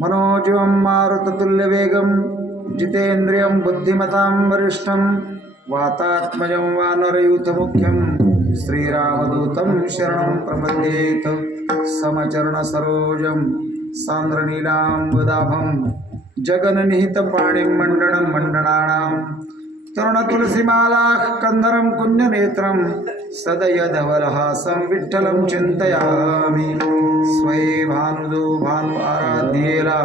मनोजवं मारुततुल्यवेगं जितेन्द्रियं बुद्धिमतां वरिष्ठं वातात्मजं वानरयूथमुख्यं श्रीरामदूतं शरणं प्रपद्येत समचरणसरोजं सान्द्रनीलाम्बुदाभं जगन्निहितपाणिं मण्डनं मण्डनानां तरुणतुलसीमालाः कन्धरं कुञ्जनेत्रं सदयधवलहासं विठ्ठलं चिन्तयामि स्वये भानुदो भानु आराध्येला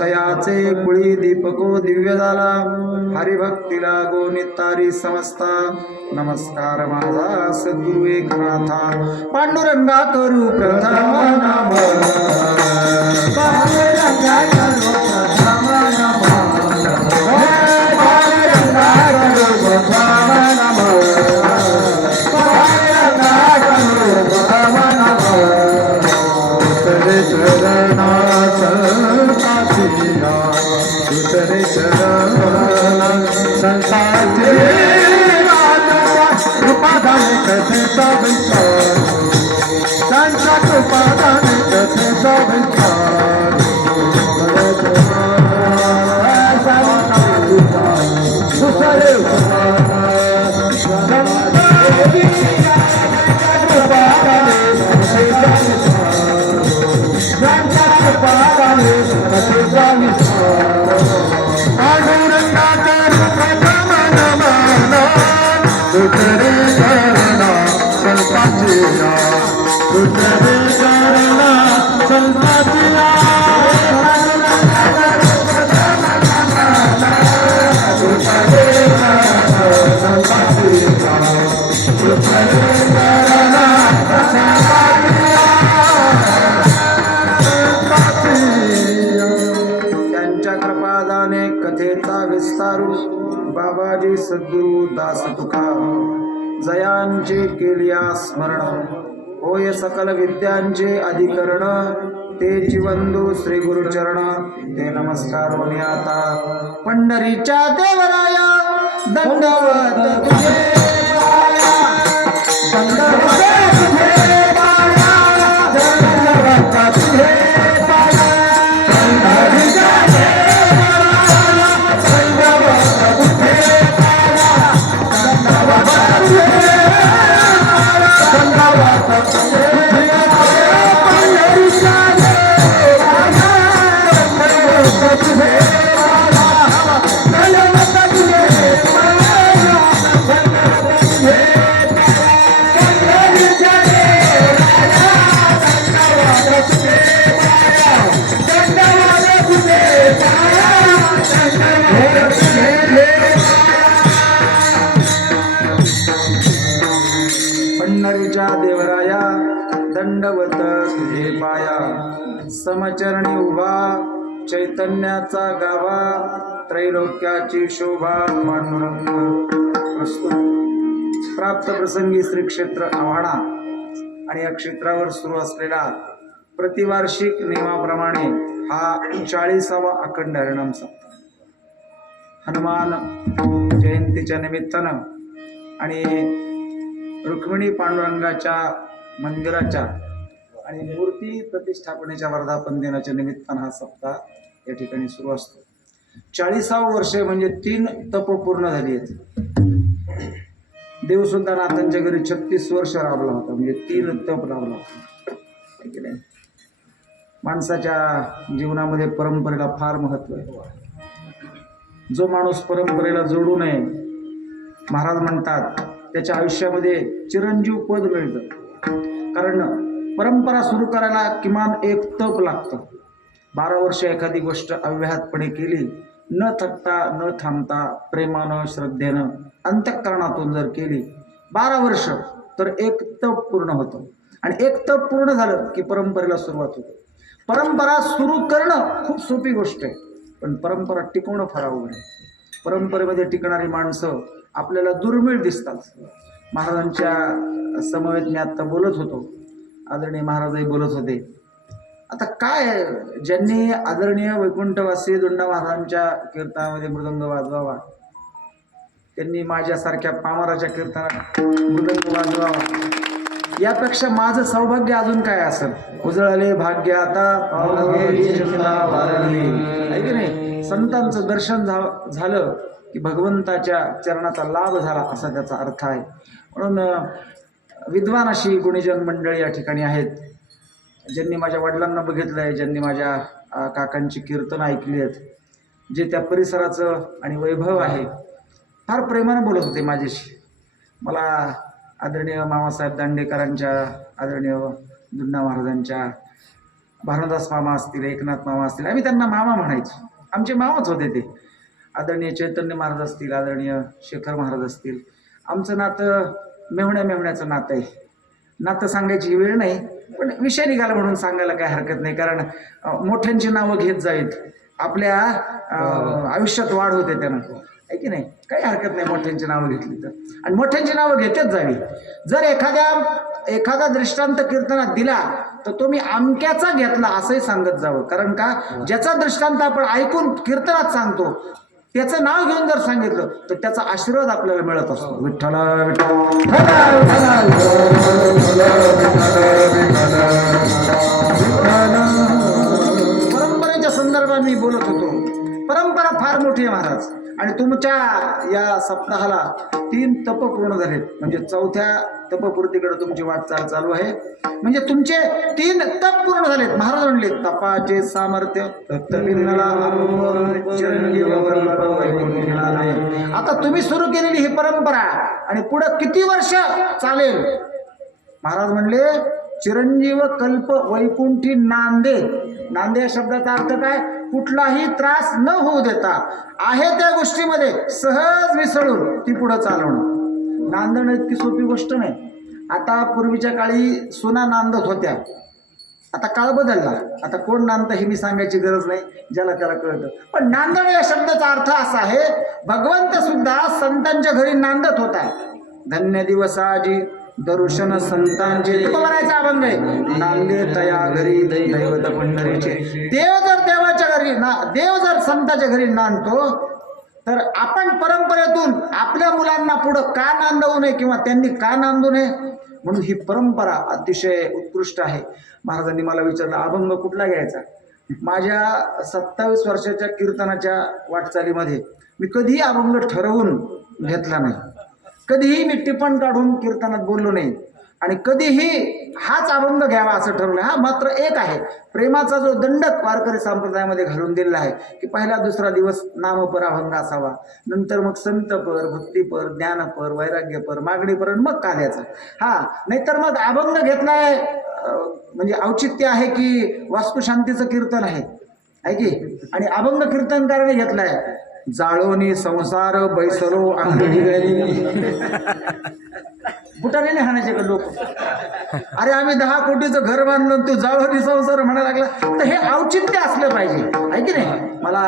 तयाचे कुळी दीपको दिव्यदाला हरिभक्तीला गो नितारी समस्ता नमस्कार माझा सद्गुरु एकनाथा पांडुरंगा करू प्रथम नम पांडुरंगा करू प्रथम नम पांडुरंगा करू प्रथम नम पांडुरंगा करू प्रथम नम दुसरे चरण संसाचे कृपादान कथेचा विचार त्यांच्या कृपादान कथेचा विचार दुसरे कथेचा विस्तारू बाबाजी सद्गुरु दास तुका जयांचे केलिया स्मरण होय सकल विद्यांचे अधिकरण ते जीवंदू श्री गुरुचरण ते नमस्कार होणे आता पंढरीच्या देवराया दंडवत तुझे पाया दंडवत तुझे पाया दंडवत तुझे पाया पंढरीच्या पंढरीच्या देवराया दंडवत तुझे पाया समचरणी उभा चैतन्याचा गावा त्रैलोक्याची शोभा पांडुरंग प्रस्तुत प्राप्त प्रसंगी श्री क्षेत्र आव्हाणा आणि या क्षेत्रावर सुरू असलेला प्रतिवार्षिक नियमाप्रमाणे हा 40वा अखंड हरिनाम सप्ताह हनुमान जयंतीच्या निमित्तानं आणि रुक्मिणी पांडुरंगाच्या मंदिराच्या आणि मूर्ती प्रतिष्ठापनेच्या वर्धापन दिनाच्या निमित्तानं हा सप्ताह या ठिकाणी सुरू असतो. 40वे वर्ष म्हणजे 3 तप पूर्ण झाली आहेत. देव सुद्धा नाथांच्या घरी 36 वर्ष राबला होता, म्हणजे 3 तप लाभला होता. माणसाच्या जीवनामध्ये परंपरेला फार महत्व आहे. जो माणूस परंपरेला जोडू नये, महाराज म्हणतात त्याच्या आयुष्यामध्ये चिरंजीव पद मिळतं. कारण परंपरा सुरू करायला किमान 1 तप लागतं. 12 वर्ष एखादी गोष्ट अव्याहतपणे केली, न थकता न थांबता प्रेमानं श्रद्धेनं अंतःकरणातून जर केली 12 वर्ष, तर 1 तप पूर्ण होतं. आणि 1 तप पूर्ण झालं की परंपरेला सुरुवात होते. परंपरा सुरू करणं खूप सोपी गोष्ट आहे, पण परंपरा टिकवणं फार अवघड आहे. परंपरेमध्ये टिकणारी माणसं आपल्याला दुर्मिळ दिसतात. महाराजांच्या समवेत मी आत्ता बोलत होतो, आदरणीय महाराजही बोलत होते. आता काय, ज्यांनी आदरणीय वैकुंठवासी दोंडा महाराजांच्या कीर्तनामध्ये मृदंग वाजवावा, त्यांनी माझ्यासारख्या पामराच्या कीर्तनात मृदंग वाजवावा, यापेक्षा माझं सौभाग्य अजून काय असेल. उजळले भाग्य आता आहे की नाही. संतांचं दर्शन झालं की भगवंताच्या चरणाचा लाभ झाला असा त्याचा अर्थ आहे. म्हणून विद्वान अशी गुणीजन मंडळी या ठिकाणी आहेत, ज्यांनी माझ्या वडिलांना बघितलं आहे, ज्यांनी माझ्या काकांची कीर्तनं ऐकली आहेत, जे त्या परिसराचं आणि वैभव आहे फार प्रेमानं बोलत होते माझ्याशी. मला आदरणीय मामासाहेब दांडेकरांच्या, आदरणीय दुड्डा महाराजांच्या, भानुदास मामा असतील, एकनाथ मामा असतील, आम्ही त्यांना मामा म्हणायचो, आमचे मामाच होते ते. आदरणीय चैतन्य महाराज असतील, आदरणीय शेखर महाराज असतील. आमचं नातं मेहुण्याचं नातं आहे. नातं सांगायची वेळ नाही, पण विषय निघाला म्हणून सांगायला काही हरकत नाही. कारण मोठ्यांची नावं घेत जावीत, आपल्या आयुष्यात वाढ होते त्यानं, आहे की नाही. काही हरकत नाही मोठ्यांची नावं घेतली तर, आणि मोठ्यांची नावं घेतच जावी. जर एखादा दृष्टांत कीर्तनात दिला तर तो मी अमक्याचा घेतला असंही सांगत जावं. कारण का, ज्याचा दृष्टांत आपण ऐकून कीर्तनात सांगतो त्याचं नाव घेऊन जर सांगितलं तर त्याचा आशीर्वाद आपल्याला मिळत असतो. विठ्ठल परंपरेच्या संदर्भात मी बोलत होतो. परंपरा फार मोठी आहे महाराज. आणि तुमच्या या सप्ताहाला 3 तप पूर्ण झालेत, म्हणजे 4थ्या तपपूर्तीकडे तुमची वाटचाल चालू आहे. म्हणजे तुमचे 3 तप पूर्ण झालेत. महाराज म्हणले तपाचे सामर्थ्य आता तुम्ही सुरू केलेली ही परंपरा आणि पुढे किती वर्ष चालेल. महाराज म्हणले चिरंजीव कल्प वैकुंठी नांदे. नांदे या शब्दाचा अर्थ काय, कुठलाही त्रास न होऊ देता आहे त्या गोष्टीमध्ये सहज मिसळून ती पुढे चालवणं. नांदणं इतकी सोपी गोष्ट नाही. आता पूर्वीच्या काळी सुना नांदत होत्या, आता काळ बदलला. आता कोण नांदतं हे मी सांगायची गरज नाही, ज्याला त्याला कळतं. पण नांदण या शब्दाचा अर्थ असा आहे, भगवंत सुद्धा संतांच्या घरी नांदत होता. धन्य दिवसाजी दर्शन संतांचे म्हणायचा अभंग आहे. नांदे तया घरी दैवत पंढरीचे. देव जर देवाच्या घरी देव जर संतांच्या घरी नांदतो तर आपण परंपरेतून आपल्या मुलांना पुढं का नांदवू नये किंवा त्यांनी का नांदू नये. म्हणून ही परंपरा अतिशय उत्कृष्ट आहे. महाराजांनी मला विचारलं अभंग कुठला घ्यायचा. माझ्या 27 वर्षाच्या कीर्तनाच्या वाटचालीमध्ये मी कधीही अभंग ठरवून घेतला नाही, कधीही मी टिपण काढून कीर्तनात बोललो नाही, आणि कधीही हाच अभंग घ्यावा असं ठरवलं. हा मात्र एक आहे, प्रेमाचा जो दंडक वारकरी संप्रदायामध्ये घालून दिलेला आहे की पहिला दुसरा दिवस नामपर अभंग असावा, नंतर मग संतपर, भक्तीपर, ज्ञानपर, वैराग्यपर, मागणीपर, मग काल्याचा. हा नाहीतर मग अभंग घेतलाय म्हणजे औचित्य आहे की वास्तुशांतीचं कीर्तन आहे की. आणि अभंग कीर्तनकाराने घेतलाय जाळोनी संसार बैसलो अंगठी बुटाने हाणायचे का लोक. अरे आम्ही 10 कोटीचं घर बांधलं, तू जाळोनी संसार म्हणायला लागला. तर हे औचित्य असलं पाहिजे, आहे की नाही. मला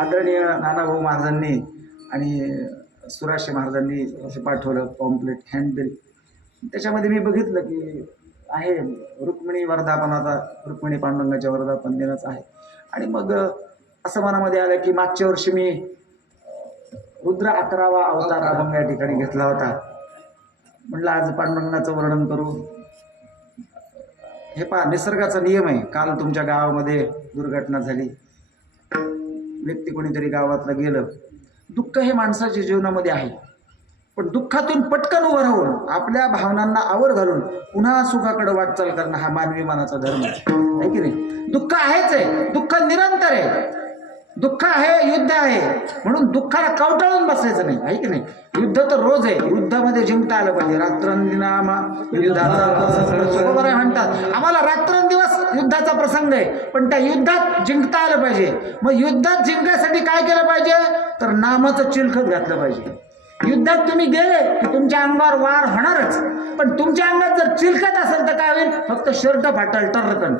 आदरणीय नानाभाऊ महाराजांनी आणि सुराशे महाराजांनी असं पाठवलं पॉम्पलेट, हँडबिल. त्याच्यामध्ये मी बघितलं की आहे रुक्मिणी वर्धापनाचा, रुक्मिणी पांडुरंगाच्या वर्धापन दिनाचं आहे. आणि मग असं मनामध्ये आलं की मागच्या वर्षी मी रुद्र 11वा अवतार अभंग या ठिकाणी घेतला होता. म्हटलं आज पांडुरंगाचं वर्णन करू. हे पहा, निसर्गाचा नियम आहे. काल तुमच्या गावामध्ये दुर्घटना झाली, व्यक्ती कोणीतरी गावातलं गेलं. दुःख हे माणसाच्या जीवनामध्ये आहे, पण दुःखातून पटकन उभं राहून आपल्या भावनांना आवर घालून पुन्हा सुखाकडे वाटचाल करणं हा मानवी मानाचा धर्म आहे की नाही. दुःख आहेच आहे, दुःख निरंतर आहे. दुःख आहे, युद्ध आहे, म्हणून दुःखाला कवटाळून बसायचं नाही, आहे की नाही. युद्ध तर रोज आहे, युद्धामध्ये जिंकता आलं पाहिजे. रात्रंदिनामा युद्धाचा बरोबर आहे म्हणतात. आम्हाला रात्रंदिवस युद्धाचा प्रसंग आहे, पण त्या युद्धात जिंकता आलं पाहिजे. मग युद्धात जिंकण्यासाठी काय केलं पाहिजे, तर नामाचं चिलखत घातलं पाहिजे. युद्धात तुम्ही गेले की तुमच्या अंगावर वार होणारच, पण तुमच्या अंगात जर चिलखत असेल तर काय होईल, फक्त शर्ट फाटल, टर्रकन,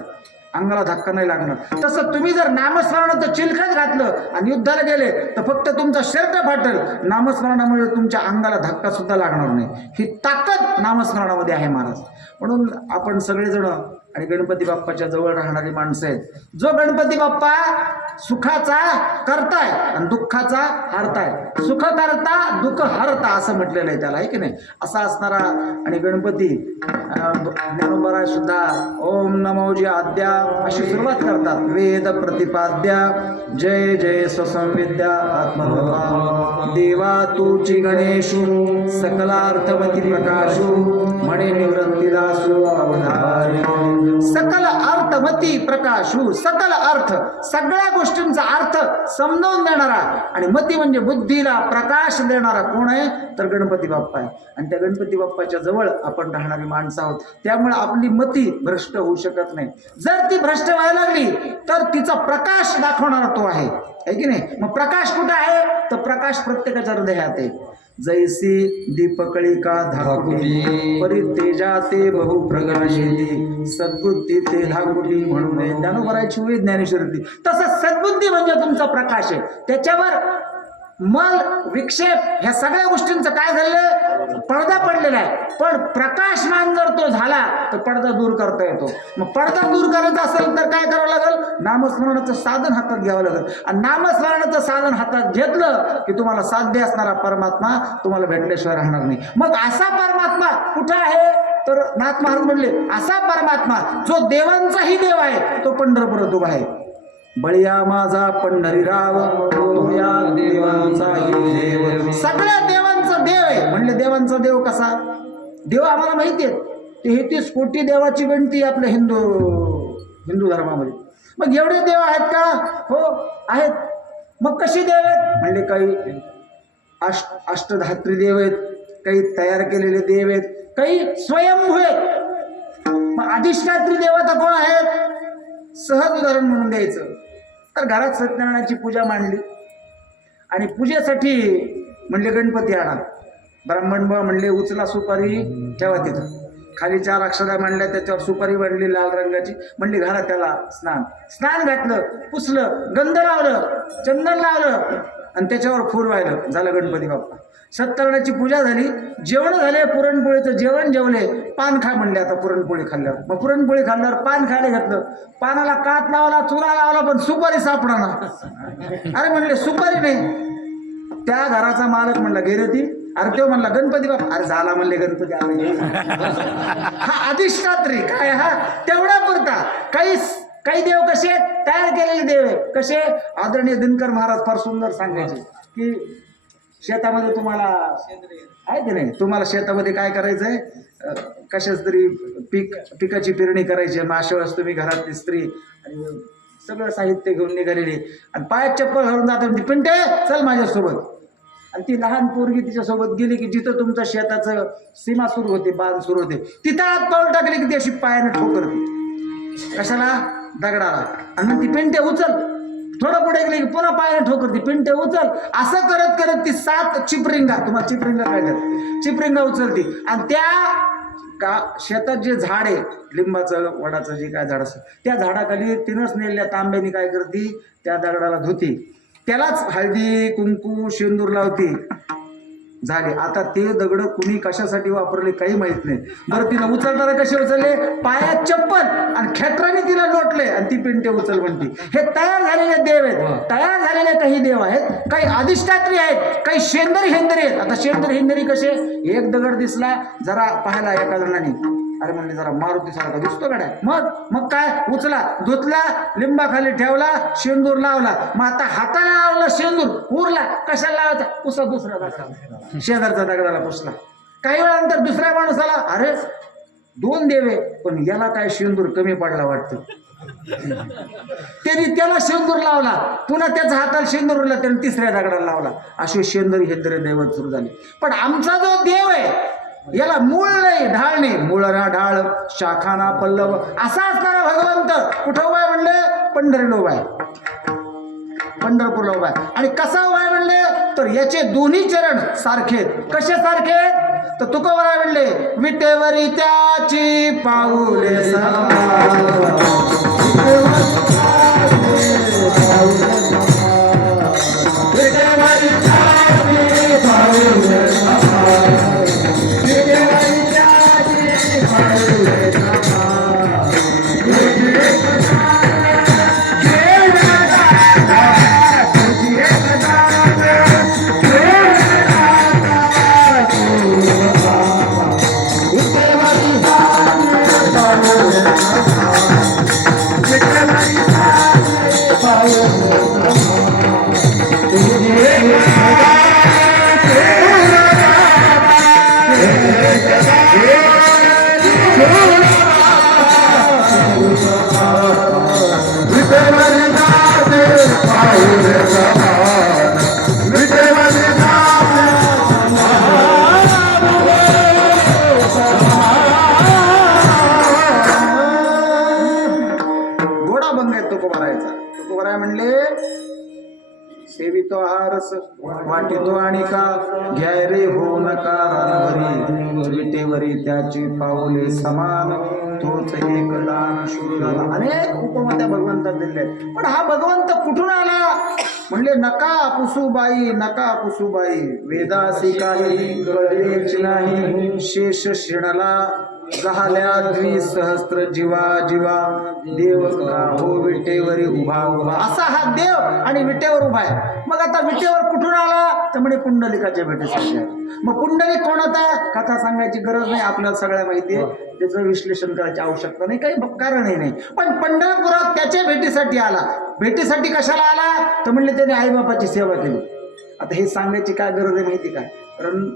अंगाला धक्का नाही लागणार. तसं तुम्ही जर नामस्मरणाचं चिलखत घातलं आणि युद्धाला गेले तर फक्त तुमचा शर्ट फाटल, नामस्मरणामुळे तुमच्या अंगाला धक्का सुद्धा लागणार नाही. ही ताकद नामस्मरणामध्ये आहे महाराज. म्हणून आपण सगळेजण आणि गणपती बाप्पाच्या जवळ राहणारी माणसं आहेत. जो गणपती बाप्पा सुखाचा करताय आणि दुःखाचा हरताय, सुख करता दुःख हरता असं म्हटलेलं आहे त्याला, आहे की नाही, असा असणारा. आणि गणपती ज्ञानोबा सुद्धा ओम नमोजी आद्या अशी सुरुवात करतात. वेद प्रतिपाद्या जय जय स्वसंविद्या आत्मभवा देवा तूची गणेशू सकलार्थवती प्रकाशू म्हणे निवृत्तीदासू अवधारी. सकल अर्थमती प्रकाशू, सकल अर्थ सगळ्या गोष्टींचा अर्थ समजावून देणारा आणि मती म्हणजे बुद्धीला प्रकाश देणारा कोण आहे तर गणपती बाप्पा आहे. आणि त्या गणपती बाप्पाच्या जवळ आपण राहणारी माणसं आहोत. त्यामुळे आपली मती भ्रष्ट होऊ शकत नाही. जर ती भ्रष्ट व्हायला लागली तर तिचा प्रकाश दाखवणारा तो आहे की नाही. मग प्रकाश कुठे आहे तर प्रकाश प्रत्येकाच्या हृदयात आहे. जैसी दीपकळिका धाकुटी परितेजा ते बहु प्रकाशिती सद्बुद्धी ते धाकुटी म्हणून ज्ञानोबराची होई ज्ञानेश्वरी. तसं सद्बुद्धी म्हणजे तुमचा प्रकाश आहे. त्याच्यावर मल विक्षेप ह्या सगळ्या गोष्टींचं काय झालं पडदा पडलेला आहे. पण प्रकाशमान जर तो झाला तर पडदा दूर करता येतो. मग पडदा दूर करायचा असेल तर काय करावं लागेल, नामस्मरणाचं साधन हातात घ्यावं लागेल. आणि नामस्मरणाचं साधन हातात घेतलं की तुम्हाला साध्य असणारा परमात्मा तुम्हाला भेटल्याशिवाय राहणार नाही. मग असा परमात्मा कुठे आहे तर नाथ महाराज म्हणले असा परमात्मा जो देवांचाही देव आहे तो पंढरपुरात उभा आहे. बळिया माझा पंढरीराव तो या देवांचाही देव. सगळ्या देवांचा देव आहे. म्हणले देवांचा देव कसा, देव आम्हाला माहिती आहे 33 कोटी देवाची गणती आपल्या हिंदू धर्मामध्ये. मग एवढे देव आहेत का, हो आहेत. मग कसे देव आहेत म्हणले काही अष्टधात्री देव आहेत, काही तयार केलेले देव आहेत, काही स्वयंभू आहेत. मग अधिष्ठात्री देवता कोण आहेत, सहज उदाहरण म्हणून द्यायचं तर घरात सत्यनारायणाची पूजा मांडली आणि पूजेसाठी म्हणले गणपती आणा. ब्राह्मण म्हणले उचला सुपारी ठेवा तिथं, खाली 4 अक्षरा मांडल्या त्याच्यावर सुपारी मांडली लाल रंगाची. म्हणली घाला त्याला स्नान घातलं, पुसलं, गंध लावलं, चंदन लावलं आणि त्याच्यावर फूर व्हायलं. झालं गणपती बाप्पा. सत्यनारायणाची पूजा झाली, जेवण झाले, पुरणपोळीचं जेवण जेवले, पान खा म्हणले. आता पुरणपोळी खाल्ल्यावर मग पुरणपोळी खाल्ल्यावर पान खायला घेतलं, पानाला काट लावला, चुरा लावला, पण सुपारी सापडणार. अरे म्हणले सुपारी नाही. त्या घराचा मालक म्हणला गेले ती. अरे तो म्हणला गणपती बाप्पा. अरे झाला म्हणले गणपती आले. हा अधिष्ठात्री काय, हा तेवढा पुरता. काही देव कसे तयार केलेले देव आहे. कसे आदरणीय दिनकर महाराज फार सुंदर सांगायचे की शेतामध्ये तुम्हाला आहे की नाही, तुम्हाला शेतामध्ये काय करायचं आहे, कशाच तरी पिकाची पेरणी करायची आहे. मग अशा वेळेस तुम्ही घरातली स्त्री आणि सगळं साहित्य घेऊन निघालेली आणि पायात चप्पल घालून जातात, पिंटे चल माझ्यासोबत. आणि ती लहान पोरगी तिच्यासोबत गेली की जिथं तुमचं शेताचं सीमा सुरू होते, बांध सुरू होते, तिथं आत पाऊल टाकले की ती अशी पायाने ठोकरते. कशाला, दगडाला. आणि मग ती पिंटे उचल, थोडं पुढे गेले की पुन्हा पायाने ठोकरते, पिंटे उचल. असं करत करत ती 7 चिपरिंगा, तुम्हाला चिपरिंगा काय चिपरिंगा उचलती. आणि त्या शेतात जे झाड आहे लिंबाचं वडाचं जे काय झाड असतं त्या झाडाखाली तिनंच नेलेल्या तांब्यानी काय करते त्या दगडाला धुती, त्यालाच हळदी कुंकू शेंदूर लावती. झाले. आता ते दगड कुणी कशासाठी वापरले काही माहित नाही. बरं तिला उचलताना कसे उचलले, पायात चप्पल आणि खेटराने तिला लोटले आणि ती पिंटे उचल म्हणती. हे तयार झालेले देव आहेत. तयार झालेले काही देव आहेत, काही अधिष्ठात्री आहेत, काही शेंदरी हेंदरी आहेत. आता शेंदरी हेंदरी कसे, एक दगड दिसला जरा पाहायला एका जणांनी, अरे म्हणले जरा मारुती सारखा दिसतो गड्या. मग काय उचला, धुतला, लिंबाखाली ठेवला, शेंदूर लावला. मग आता हाताला लावला शेंदूर, उरला, कशाला लावायचा, पुसा दुसरा दगडाला, शेजारचा दगडाला पुसला. काही वेळानंतर दुसऱ्या माणसाला, अरे 2 देवे पण याला काय शेंदूर कमी पडला वाटतं. त्यांनी त्याला शेंदूर लावला, पुन्हा त्याचा हाताला शेंदूर उरला, त्याने 3ऱ्या दगडाला लावला. असे शेंदरी हेंदरी दैवत सुरू झाले. पण आमचा जो देव आहे याला मूळ नाही, ढाळ नाही. मूळ ना ढाळ, शाखा ना पल्लव असा असणारा भगवंत कुठं उभा आहे म्हणले, पंढरीला उभा आहे, पंढरपूरला उभा आहे. आणि कसा उभा आहे म्हणले तर याचे दोन्ही चरण सारखे आहेत. कसे सारखे आहेत तर तुकोबराय म्हणले, विटेवरी त्याची पाऊले तुकोबारायचा. तुकोबाराय म्हणले सेवितो आहारस वाटितो आणि का घ्याय रे हो नका रानवरी विटेवरी त्याची पाऊले समान तोच एक दान शुरू झाला. अनेक उपमा त्या भगवंतात दिले. पण हा भगवंत कुठून आला म्हणले नका पुसुबाई नका पुसुबाई वेदासी काही कळेच नाही शेष शिणला झाल्या द्विसहस्त्र जीवा जीवा देव का हो विटेवरी उभा उभा. असा हा देव आणि विटेवर उभा आहे. मग आता विटेवर कुठून आला तर म्हणे पुंडलिकाच्या भेटीसाठी आला. मग पुंडलिक कोण होता कथा सांगायची गरज नाही, आपल्याला सगळ्या माहिती आहे. त्याचं विश्लेषण करायची आवश्यकता नाही, काही कारणही नाही. पण पंढरपुरात त्याच्या भेटीसाठी आला. भेटीसाठी कशाला आला तर म्हणले त्याने आईबापाची सेवा केली. आता हे सांगायची काय गरज आहे माहिती काय, कारण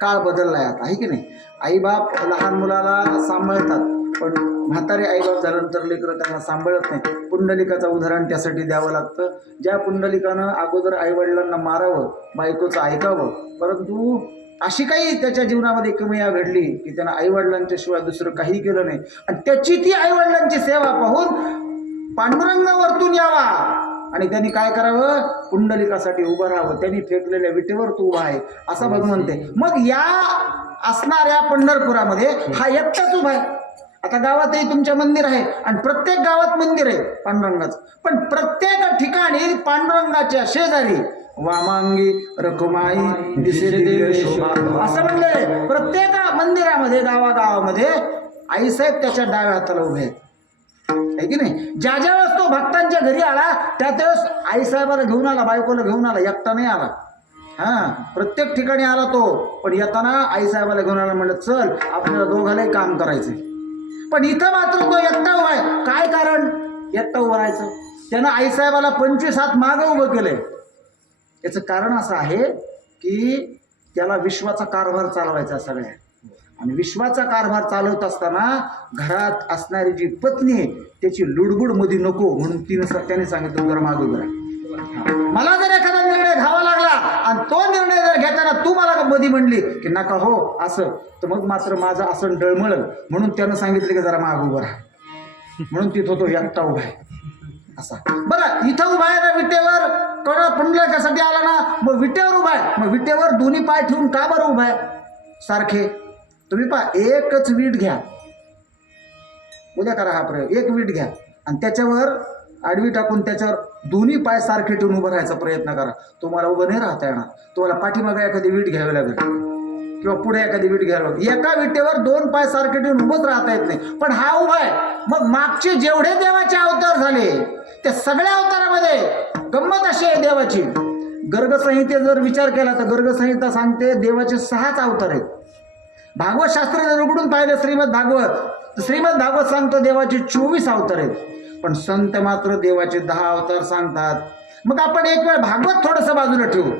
काळ बदललाय आता, आहे की नाही. आईबाप लहान मुलाला सांभाळतात, पण म्हातारे आईबाप झाल्यानंतर लेकरं त्यांना सांभाळत नाही. पुंडलिकाचं उदाहरण त्यासाठी द्यावं लागतं. ज्या पुंडलिकानं अगोदर आईवडिलांना मारावं, बायकोचं ऐकावं, परंतु अशी काही त्याच्या जीवनामध्ये किमया घडली की त्यानं आईवडिलांच्या शिवाय दुसरं काही केलं नाही. आणि त्याची ती आईवडिलांची सेवा पाहून पांडुरंगावरतून यावा आणि त्यांनी काय करावं पुंडलिकासाठी उभं राहावं. त्यांनी फेकलेल्या विटेवर तू उभा आहे असा भगवंत आहे. मग या असणाऱ्या पंढरपुरामध्ये हा एकटाच उभा आहे. आता गावातही तुमच्या मंदिर आहे आणि प्रत्येक गावात मंदिर आहे पांडुरंगाचं, पण प्रत्येक ठिकाणी पांडुरंगाच्या शेजारी वामांगी रखुमाई दिसे दिव्य शोभा असं म्हणले. प्रत्येक मंदिरामध्ये गावागावामध्ये आईसाहेब त्याच्या डाव्या हाताला उभे आहेत, आहे की नाही. ज्या ज्या वेळेस तो भक्तांच्या घरी आला त्या त्यावेळेस आईसाहेबाला घेऊन आला, बायकोला घेऊन आला, एकटा नाही आला. प्रत्येक ठिकाणी आला तो, पण येताना आईसाहेबाला घेऊन आला. म्हणलं चल आपल्याला दोघालाही काम करायचंय. पण इथं मात्र तो एकटा उभा आहे. काय कारण एकटा उभं राहायचं? त्यानं आईसाहेबाला 25 हात मागं उभं केलंय. याचं कारण असं आहे की त्याला विश्वाचा कारभार चालवायचा सगळ्या, आणि विश्वाचा कारभार चालवत असताना घरात असणारी जी पत्नी आहे त्याची लुडबुड मध्ये नको, म्हणून त्याने सांगितलं जरा मागं उभं राहा. मला जर एखादा निर्णय घ्यावा लागला आणि तो निर्णय जर घेताना तू मला मध्ये म्हणली की नका हो असं, तर मग मात्र माझं असं डळमळल, म्हणून त्यानं सांगितलं की जरा मागं उभं राहा. म्हणून तिथं तो एकटा उभा आहे असा. बरं इथं उभा आहे ना विटेवर, कोणा पुंडलिकासाठी आला ना, मग विटेवर उभा आहे. मग विटेवर दोन्ही पाय ठेवून का बरं उभा आहे सारखे? तुम्ही पहा, एकच वीट घ्या, उद्या करा हा प्रयोग. एक वीट घ्या आणि त्याच्यावर आडवी टाकून त्याच्यावर दोन्ही पाय सारखे ठेवून उभं राहायचा प्रयत्न करा. तुम्हाला उभं नाही राहता येणार. तुम्हाला पाठीमागे एखादी वीट घ्यावी लागेल किंवा पुढे एखादी वीट घ्यावी लागेल. एका विटेवर 2 पाय सारखे ठेवून उभंच राहता येत नाही. पण हा उभा आहे. मग मागचे जेवढे देवाचे अवतार झाले त्या सगळ्या अवतारामध्ये गंमत अशी आहे देवाची. गर्गसंहिते जर विचार केला तर गर्गसंहिता सांगते देवाचे 6च अवतार आहेत. भागवत शास्त्र जर उघडून पाहिलं श्रीमद भागवत सांगतो देवाचे 24 अवतार आहेत. पण संत मात्र देवाचे 10 अवतार सांगतात. मग आपण एक वेळ भागवत थोडंसं बाजूला ठेवू,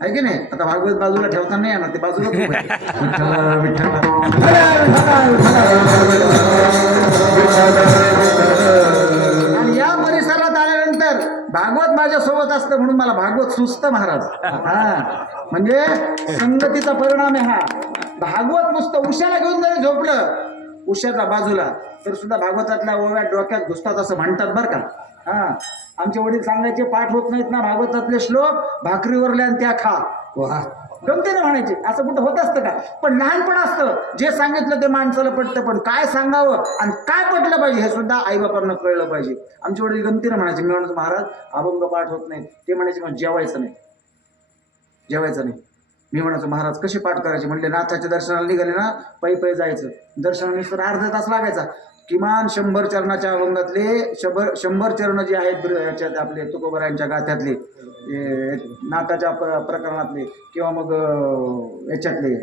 आहे की नाही. आता भागवत बाजूला ठेवता नाही ना, ते बाजूला आणि या परिसरात आल्यानंतर भागवत माझ्या सोबत असतं म्हणून मला भागवत सुचतं महाराज. म्हणजे संगतीचा परिणाम आहे हा. भागवत नुसतं उशाला घेऊन जरी झोपलं उशाच्या बाजूला तर सुद्धा भागवतातल्या ओव्या डोक्यात घुसतात असं म्हणतात बरं का. आमचे वडील सांगायचे पाठ होत नाहीत ना भागवतातले श्लोक, भाकरीवरले आणि त्या खा. गमतीने म्हणायचे. असं कुठं होत असतं का? पण लहानपण असतं, जे सांगितलं ते माणसाला पटतं, पण काय सांगावं आणि काय पटलं पाहिजे हे सुद्धा आईबापांना कळलं पाहिजे. आमचे वडील गमतीने म्हणायचे. मी म्हणायचो महाराज अभंग पाठ होत नाही. ते म्हणायचे मग जेवायचं नाही. मी म्हणायचो महाराज कसे पाठ करायचे? म्हणले नाथाच्या दर्शनाला निघाले ना पायी पायी जायचं. दर्शनानुसार अर्धा तास लागायचा. किमान 100 चरणाच्या अभंगातले 100 चरण जे आहेत याच्यात आपले तुकोबारायांच्या गाथ्यातले, नाथाच्या प्रकरणातले किंवा मग याच्यातले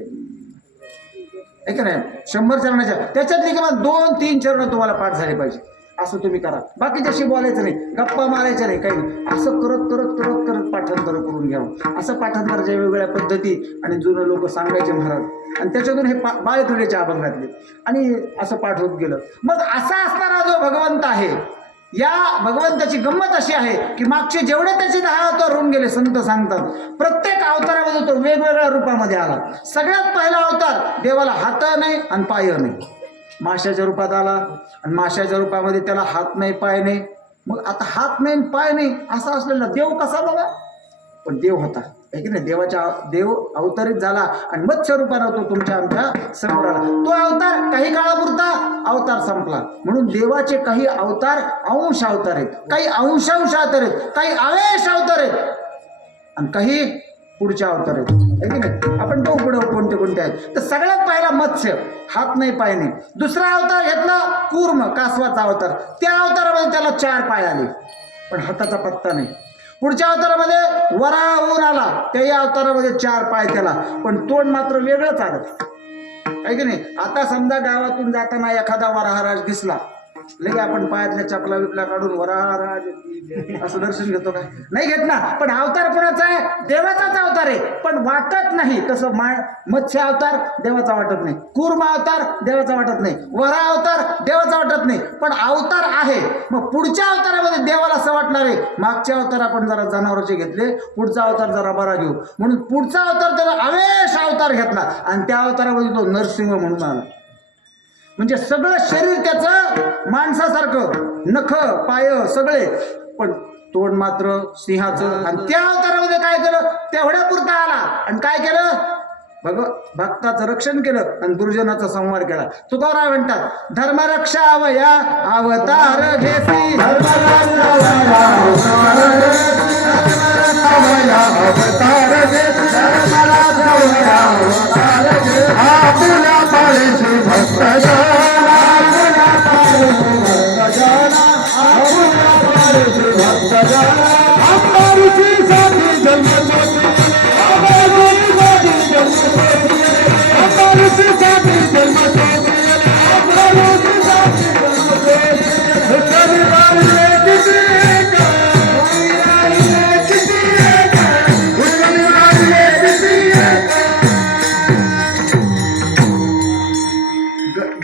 ऐक नाही 100 चरणाच्या त्याच्यातले किमान 2-3 चरण तुम्हाला पाठ झाले पाहिजे. असं तुम्ही करा. बाकीच्याशी बोलायचं नाही, गप्पा मारायच्या नाही, काही नाही. असं करत पाठांतर करून घ्यावं. असं पाठांतराच्या वेगवेगळ्या पद्धती आणि जुनं लोक सांगायचे महाराज. आणि त्याच्यातून हे बाळकडीच्या अभंगातले आणि असं पाठ होत गेलं. मग असा असणारा जो भगवंत आहे, या भगवंताची गंमत अशी आहे की मागचे जेवढे त्याचे 10 अवतार होऊन गेले संत सांगतात, प्रत्येक अवतारामध्ये तो वेगवेगळ्या रूपामध्ये आला. सगळ्यात पहिला अवतार देवाला हात नाही आणि पाय नाही. माशाच्या रूपात आला आणि माशाच्या रूपामध्ये त्याला हात नाही पाय नाही. मग आता हात नाही पाय नाही असा असलेला देव कसा बघा? पण देव होता आहे की नाही. देव अवतरित झाला आणि मत्स्य रूपानं तो तुमच्या आमच्या समोर आला. तो अवतार काही काळापुरता अवतार संपला. म्हणून देवाचे काही अवतार अंश अवतार आहेत, काही अंशांश अवतार आहेत, काही आवेश अवतार आहेत आणि काही पुढच्या अवतार आहेत आहे की नाही. आपण तो पुढे कोणते कोणते आहेत. तर सगळ्यात पहिला मत्स्य, हात नाही पाय नाही. दुसरा अवतार घेतला कूर्म, कासवाचा अवतार. त्या अवतारामध्ये त्याला 4 पाय आले पण हाताचा पत्ता नाही. पुढच्या अवतारामध्ये वराह होऊन आला, त्याही अवतारामध्ये 4 पाय त्याला पण तोंड मात्र वेगळंच आलं आहे की नाही. आता समजा गावातून जाताना एखादा वराहराज दिसला, लगे आपण पायातल्या चपला बिपला काढून वराहराज असं दर्शन घेतो का? नाही घेत ना. पण अवतार कोणाचा आहे? देवाचाच अवतार आहे पण वाटत नाही तसं. मत्स्य अवतार देवाचा वाटत नाही, कूर्म अवतार देवाचा वाटत नाही, वराह अवतार देवाचा वाटत नाही पण अवतार आहे. मग पुढच्या अवतारामध्ये देवाला असं वाटणार आहे. मागच्या अवतार आपण जरा जनावरांचे घेतले, पुढचा अवतार जरा बरा घेऊ म्हणून पुढचा अवतार त्याला अवेश अवतार घेतला आणि त्या अवतारामध्ये तो नरसिंह म्हणून आला. म्हणजे सगळं शरीर त्याचं माणसासारखं, नख पाय सगळे पण तोंड मात्र सिंहाचं. आणि त्या अवतारामध्ये काय केलं? तेवढ्या पुरता आला आणि काय केलं? भक्ताचं रक्षण केलं आणि दुर्जनाचा संहार केला. तुकाराम म्हणतात धर्मरक्षा अवया अवतार घेसी,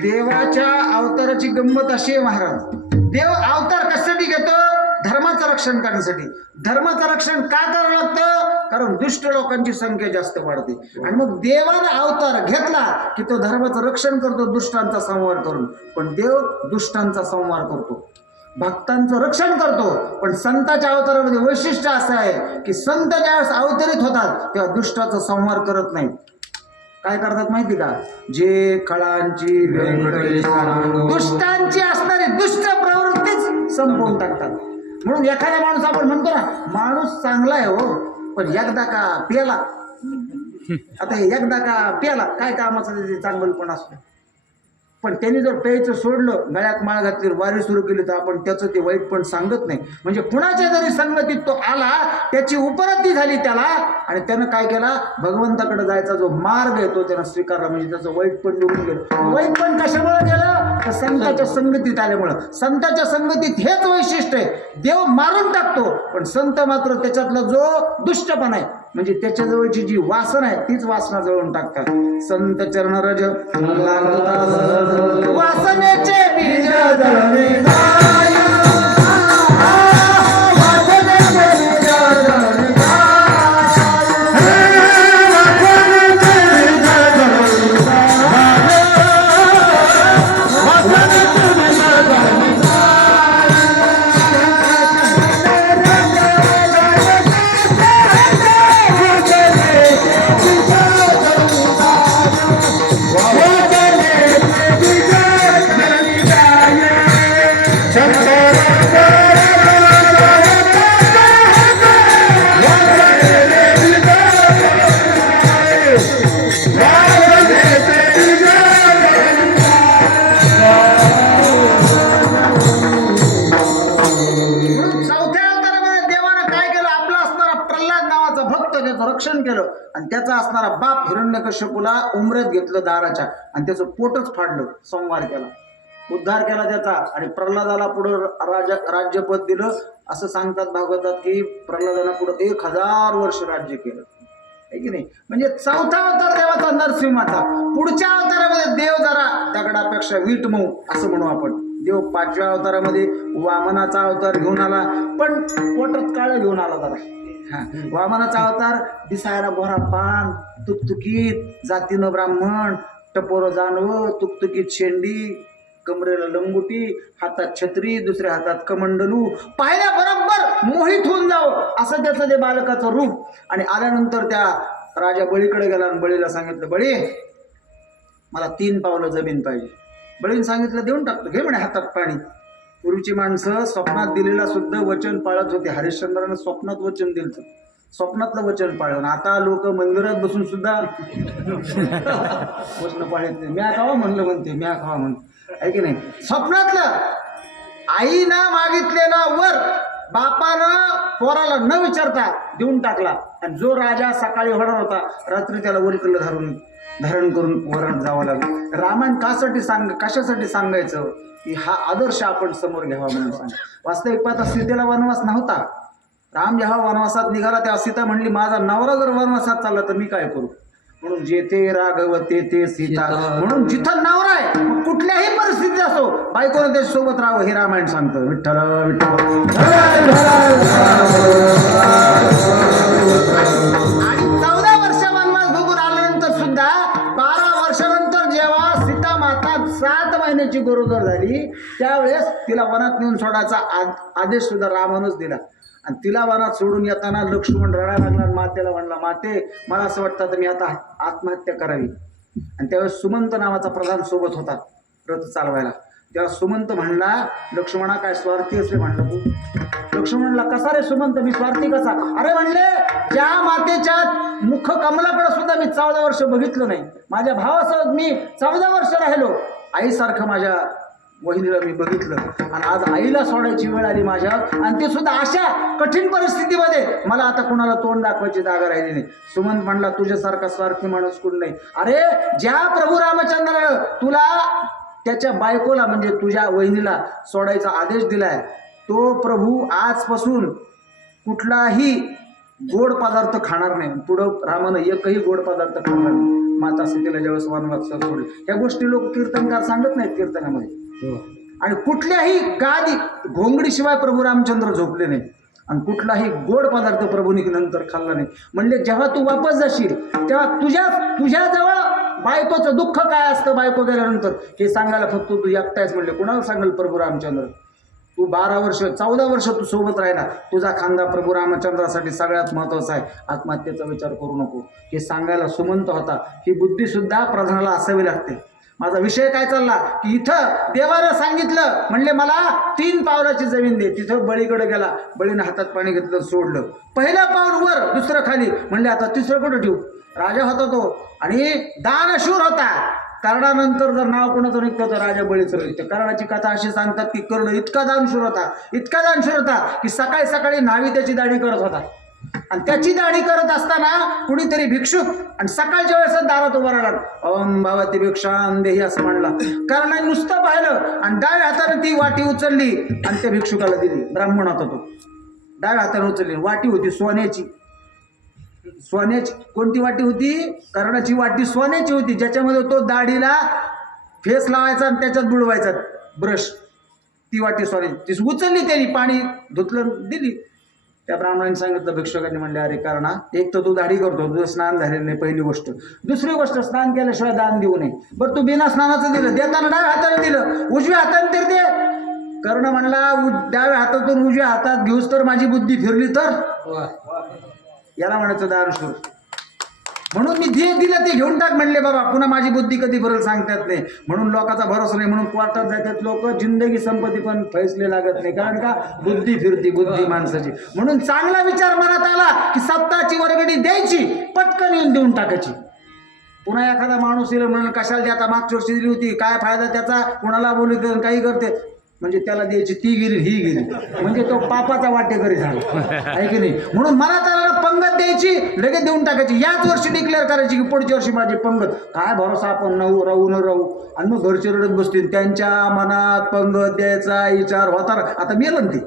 देवाच्या अवताराची गंमत अशी आहे महाराज. देव अवतार कशासाठी घेतो? धर्माचं रक्षण करण्यासाठी. धर्माचं रक्षण का करावं लागतं? कारण दुष्ट लोकांची संख्या जास्त वाढते आणि मग देवानं अवतार घेतला की तो धर्माचं रक्षण करतो दुष्टांचा संहार करून. पण देव दुष्टांचा संहार करतो, भक्तांचं रक्षण करतो. पण संतांच्या अवतारामध्ये वैशिष्ट्य असं आहे की संत ज्यावेळेस अवतरित होतात तेव्हा दुष्टाचा संहार करत नाहीत. काय करतात माहिती का? जे कळांची दुष्टांची असणारी दुष्ट प्रवृत्तीच संपवून टाकतात. म्हणून एखादा माणूस आपण म्हणतो ना माणूस चांगला आहे हो पण एकदा का प्याला, आता एकदा का प्याला काय कामाचं चांगलं पण असतं. पण त्यांनी जर प्यायचं सोडलं, गळ्यात माळ घातली, वारी सुरू केली तर आपण त्याचं ते वाईट पण सांगत नाही. म्हणजे कुणाच्या जरी संगतीत तो आला त्याची उपरती झाली त्याला आणि त्यानं काय केला? भगवंताकडे जायचा जो मार्ग आहे तो त्यानं स्वीकारला. म्हणजे त्याचं वाईट पण निघून गेलं. वाईट पण कशामुळे गेलं? तर संतांच्या संगतीत आल्यामुळं. संतांच्या संगतीत हेच वैशिष्ट्य आहे. देव मारून टाकतो पण संत मात्र त्याच्यातला जो दुष्टपणा आहे म्हणजे त्याच्या जवळची जी वासना आहे तीच वासना जळून टाकतात. संत चरण रज वासनेचे बीज जळणे काय, वासनेचे बीज जळणे रक्षण केलं आणि त्याचा असणारा बाप हिरण्यकश्यपूला उमरेत घेतलं दाराच्या आणि त्याचं पोटच फाडलं, संहार केला, उद्धार केला त्याचा. आणि प्रल्हादाला पुढं राज्यपद दिलं. असं सांगतात भागवतात की प्रल्हादाला पुढं 1000 वर्ष राज्य केलं आहे की नाही. म्हणजे चौथा अवतार देवाचा नरसिंहाचा. पुढच्या अवतारामध्ये देव जरा दगडापेक्षा वीट मऊ असं म्हणू आपण. देव 5व्या अवतारामध्ये वामनाचा अवतार घेऊन आला पण पोटात काळं घेऊन आला जरा. वामनाचा अवतार दिसायला गोरा पान, तुकतुकीत, जातीनं ब्राह्मण, टपोर जानवं, तुकतुकीत शेंडी, कमरेला लंगोटी, हातात छत्री, दुसऱ्या हातात कमंडलू, पाहिल्या बरोबर मोहित होऊन जावं असं त्याचं ते बालकाचं रूप. आणि आल्यानंतर त्या राजा बळीकडे गेला आणि बळीला सांगितलं, बळी मला 3 पावलं जमीन पाहिजे. बळीने सांगितलं देऊन टाकतो, घे म्हणे हातात पाणी. पूर्वीची माणसं स्वप्नात दिलेला सुद्धा वचन पाळत होते. हरिश्चंद्रानं स्वप्नात वचन दिलं, स्वप्नातलं वचन पाळलं. आता लोक मंदिरात बसून सुद्धा वचन पाळत नाही. म्या खावा म्हणलं म्हणते, म्या खावा म्हणते, आहे की नाही. स्वप्नातलं आईनं मागितलेला वर बापानं पोराला न विचारता देऊन टाकला. आणि जो राजा सकाळी होणार होता, रात्री त्याला वरकलं धारण करून वरात जावं लागलं. रामायण कशासाठी सांगायचं की हा आदर्श आपण समोर घ्यावा म्हणून सांग. वास्तविक पाहता सीतेला वनवास नव्हता. राम जेव्हा वनवासात निघाला तेव्हा सीता म्हणली, माझा नवरा जर वनवासात चालला तर मी काय करू. म्हणून जेथे राघव तेथे सीता, म्हणून जिथं नवरा आहे मग कुठल्याही परिस्थितीत असो बायकोनं त्याच्या सोबत राहावं हे रामायण सांगतं. विठ्ठल विठ्ठल. आणि 14 वर्ष वनवास भोगून आल्यानंतर सुद्धा 12 वर्षानंतर जेव्हा सीता माता 7 महिन्याची गरोदर झाली त्यावेळेस तिला वनात नेऊन सोडायचा आदेश सुद्धा रामानंच दिला. आणि तिला वनात सोडून येताना लक्ष्मण रडायला लागला. मातेला म्हणला, माते मला असं वाटतं तर मी आता आत्महत्या करावी. आणि त्यावेळेस सुमंत नावाचा प्रधान सोबत होता रथ चालवायला. तेव्हा सुमंत म्हणला, लक्ष्मणा काय स्वार्थी असले म्हणलं तू. लक्ष्मण म्हणला, कसा रे सुमंत, मी स्वार्थी कसा. अरे म्हणले, ज्या मातेच्या मुख कमलाकडे सुद्धा मी 14 वर्ष बघितलं नाही. माझ्या भावासोबत मी 14 वर्ष राहिलो. आईसारखं माझ्या वहिनीला मी बघितलं. आणि आज आईला सोडायची वेळ आली माझ्या, आणि ते सुद्धा अशा कठीण परिस्थितीमध्ये मला आता कुणाला तोंड दाखवायची जागा राहिली नाही. सुमंत म्हणला, तुझ्यासारखा स्वार्थी माणूस कोण नाही. अरे ज्या प्रभू रामचंद्रानं तुला त्याच्या बायकोला म्हणजे तुझ्या वहिनीला सोडायचा आदेश दिलाय, तो प्रभू आजपासून कुठलाही गोड पदार्थ खाणार नाही. पुढं रामानं एकही गोड पदार्थ खाणार नाही. माता सीतेला ज्यावेळेस वनवास सोडले, ह्या गोष्टी लोक कीर्तनकार सांगत नाहीत कीर्तनामध्ये. आणि कुठल्याही गादी घोंगडीशिवाय प्रभू रामचंद्र झोपले नाही. आणि कुठलाही गोड पदार्थ प्रभूनी नंतर खाल्ला नाही. म्हणजे जेव्हा तू वापस जाशील तेव्हा तुझ्याजवळ बायकोचं दुःख काय असतं बायको गेल्यानंतर हे सांगायला फक्त तू एकटायच. म्हणले कुणाला सांगेल प्रभू रामचंद्र. तू 12 वर्ष 14 वर्ष तू सोबत राहिला. तुझा खांदा प्रभू रामचंद्रासाठी सगळ्यात महत्वाचा आहे. आत्महत्येचा विचार करू नको हे सांगायला सुमंत होता. ही बुद्धी सुद्धा प्रधानाला असावी लागते. माझा विषय काय चालला की इथं देवानं सांगितलं, म्हणले मला 3 पावलाची जमीन दे. तिथं बळीकडे गेला. बळीनं हातात पाणी घेतलं, सोडलं. पहिलं पाऊल वर, दुसरं खाली. म्हणले आता तिसरं कुठं ठेवू. राजा होता तो आणि दानशूर होता. कर्णानंतर जर नाव कोणाचं निघतं तर राजा बळीचं निघतं. कर्णाची कथा अशी सांगतात की कर्ण इतका दानशूर होता की सकाळी सकाळी न्हावी त्याची दाढी करत होता. आणि त्याची दाढी करत असताना कुणीतरी भिक्षुक आणि सकाळच्या वेळेस दारात उभा राहिला. ओम भवती भिक्षां देही असं म्हणला. कर्णाने नुसतं पाहिलं आणि डाव्या हाताने ती वाटी उचलली आणि त्या भिक्षुकाला दिली. ब्राह्मण होता तो. डाव्या हाताने उचलली. वाटी होती सोन्याची. कोणती वाटी होती. कर्णाची वाटी सोन्याची होती, ज्याच्यामध्ये तो दाढीला फेस लावायचा आणि त्याच्यात बुडवायचा ब्रश. ती वाटी सोन्याची. ती उचलली त्यांनी, पाणी धुतलं, दिली. त्या ब्राह्मणाने सांगितलं, भिक्षुकांनी म्हणले, अरे कर्णा, एक तर तू दाढी करतो, तुझं स्नान झालेलं नाही, पहिली गोष्ट. दुसरी गोष्ट, स्नान केल्याशिवाय दान देऊ नये. बरं तू बिना स्नानाचं दिलं, देताना डाव्या हाताने दिलं, उजव्या हाताने तर दे. कर्ण म्हणला, डाव्या हातातून उजव्या हातात घेऊस तर माझी बुद्धी फिरली तर. याला म्हणायचं दानशूर. म्हणून मी जे दिलं ते घेऊन टाक म्हणले. बाबा पुन्हा माझी बुद्धी कधी भरेल सांगता येत नाही. म्हणून लोकांचा भरोसा नाही. म्हणून कोर्टात जातात लोक. जिंदगी संपत्ती पण फैसले लागत नाही. कारण का, बुद्धी फिरती, बुद्धी माणसाची. म्हणून चांगला विचार मनात आला की सत्ताची वर्गणी द्यायची, पटकन येऊन देऊन टाकायची. पुन्हा एखादा माणूस येईल म्हणून कशाला द्या, आता मागच्या वर्षी दिली होती, काय फायदा त्याचा, कोणाला बोलू काही करते. म्हणजे त्याला द्यायची, ती गेली ही गेली, म्हणजे तो पापाचा वाटेकरी झाला, आहे की नाही. म्हणून मनात आला पंगत द्यायची, लगेच देऊन टाकायची. याच वर्षी डिक्लेअर करायची की पुढच्या वर्षी माझी पंगत. काय भरोसा, आपण राहू न राहू. आणि मग घरचे रडत बसतील. त्यांच्या मनात पंगत द्यायचा विचार होता. आता मेलं ते.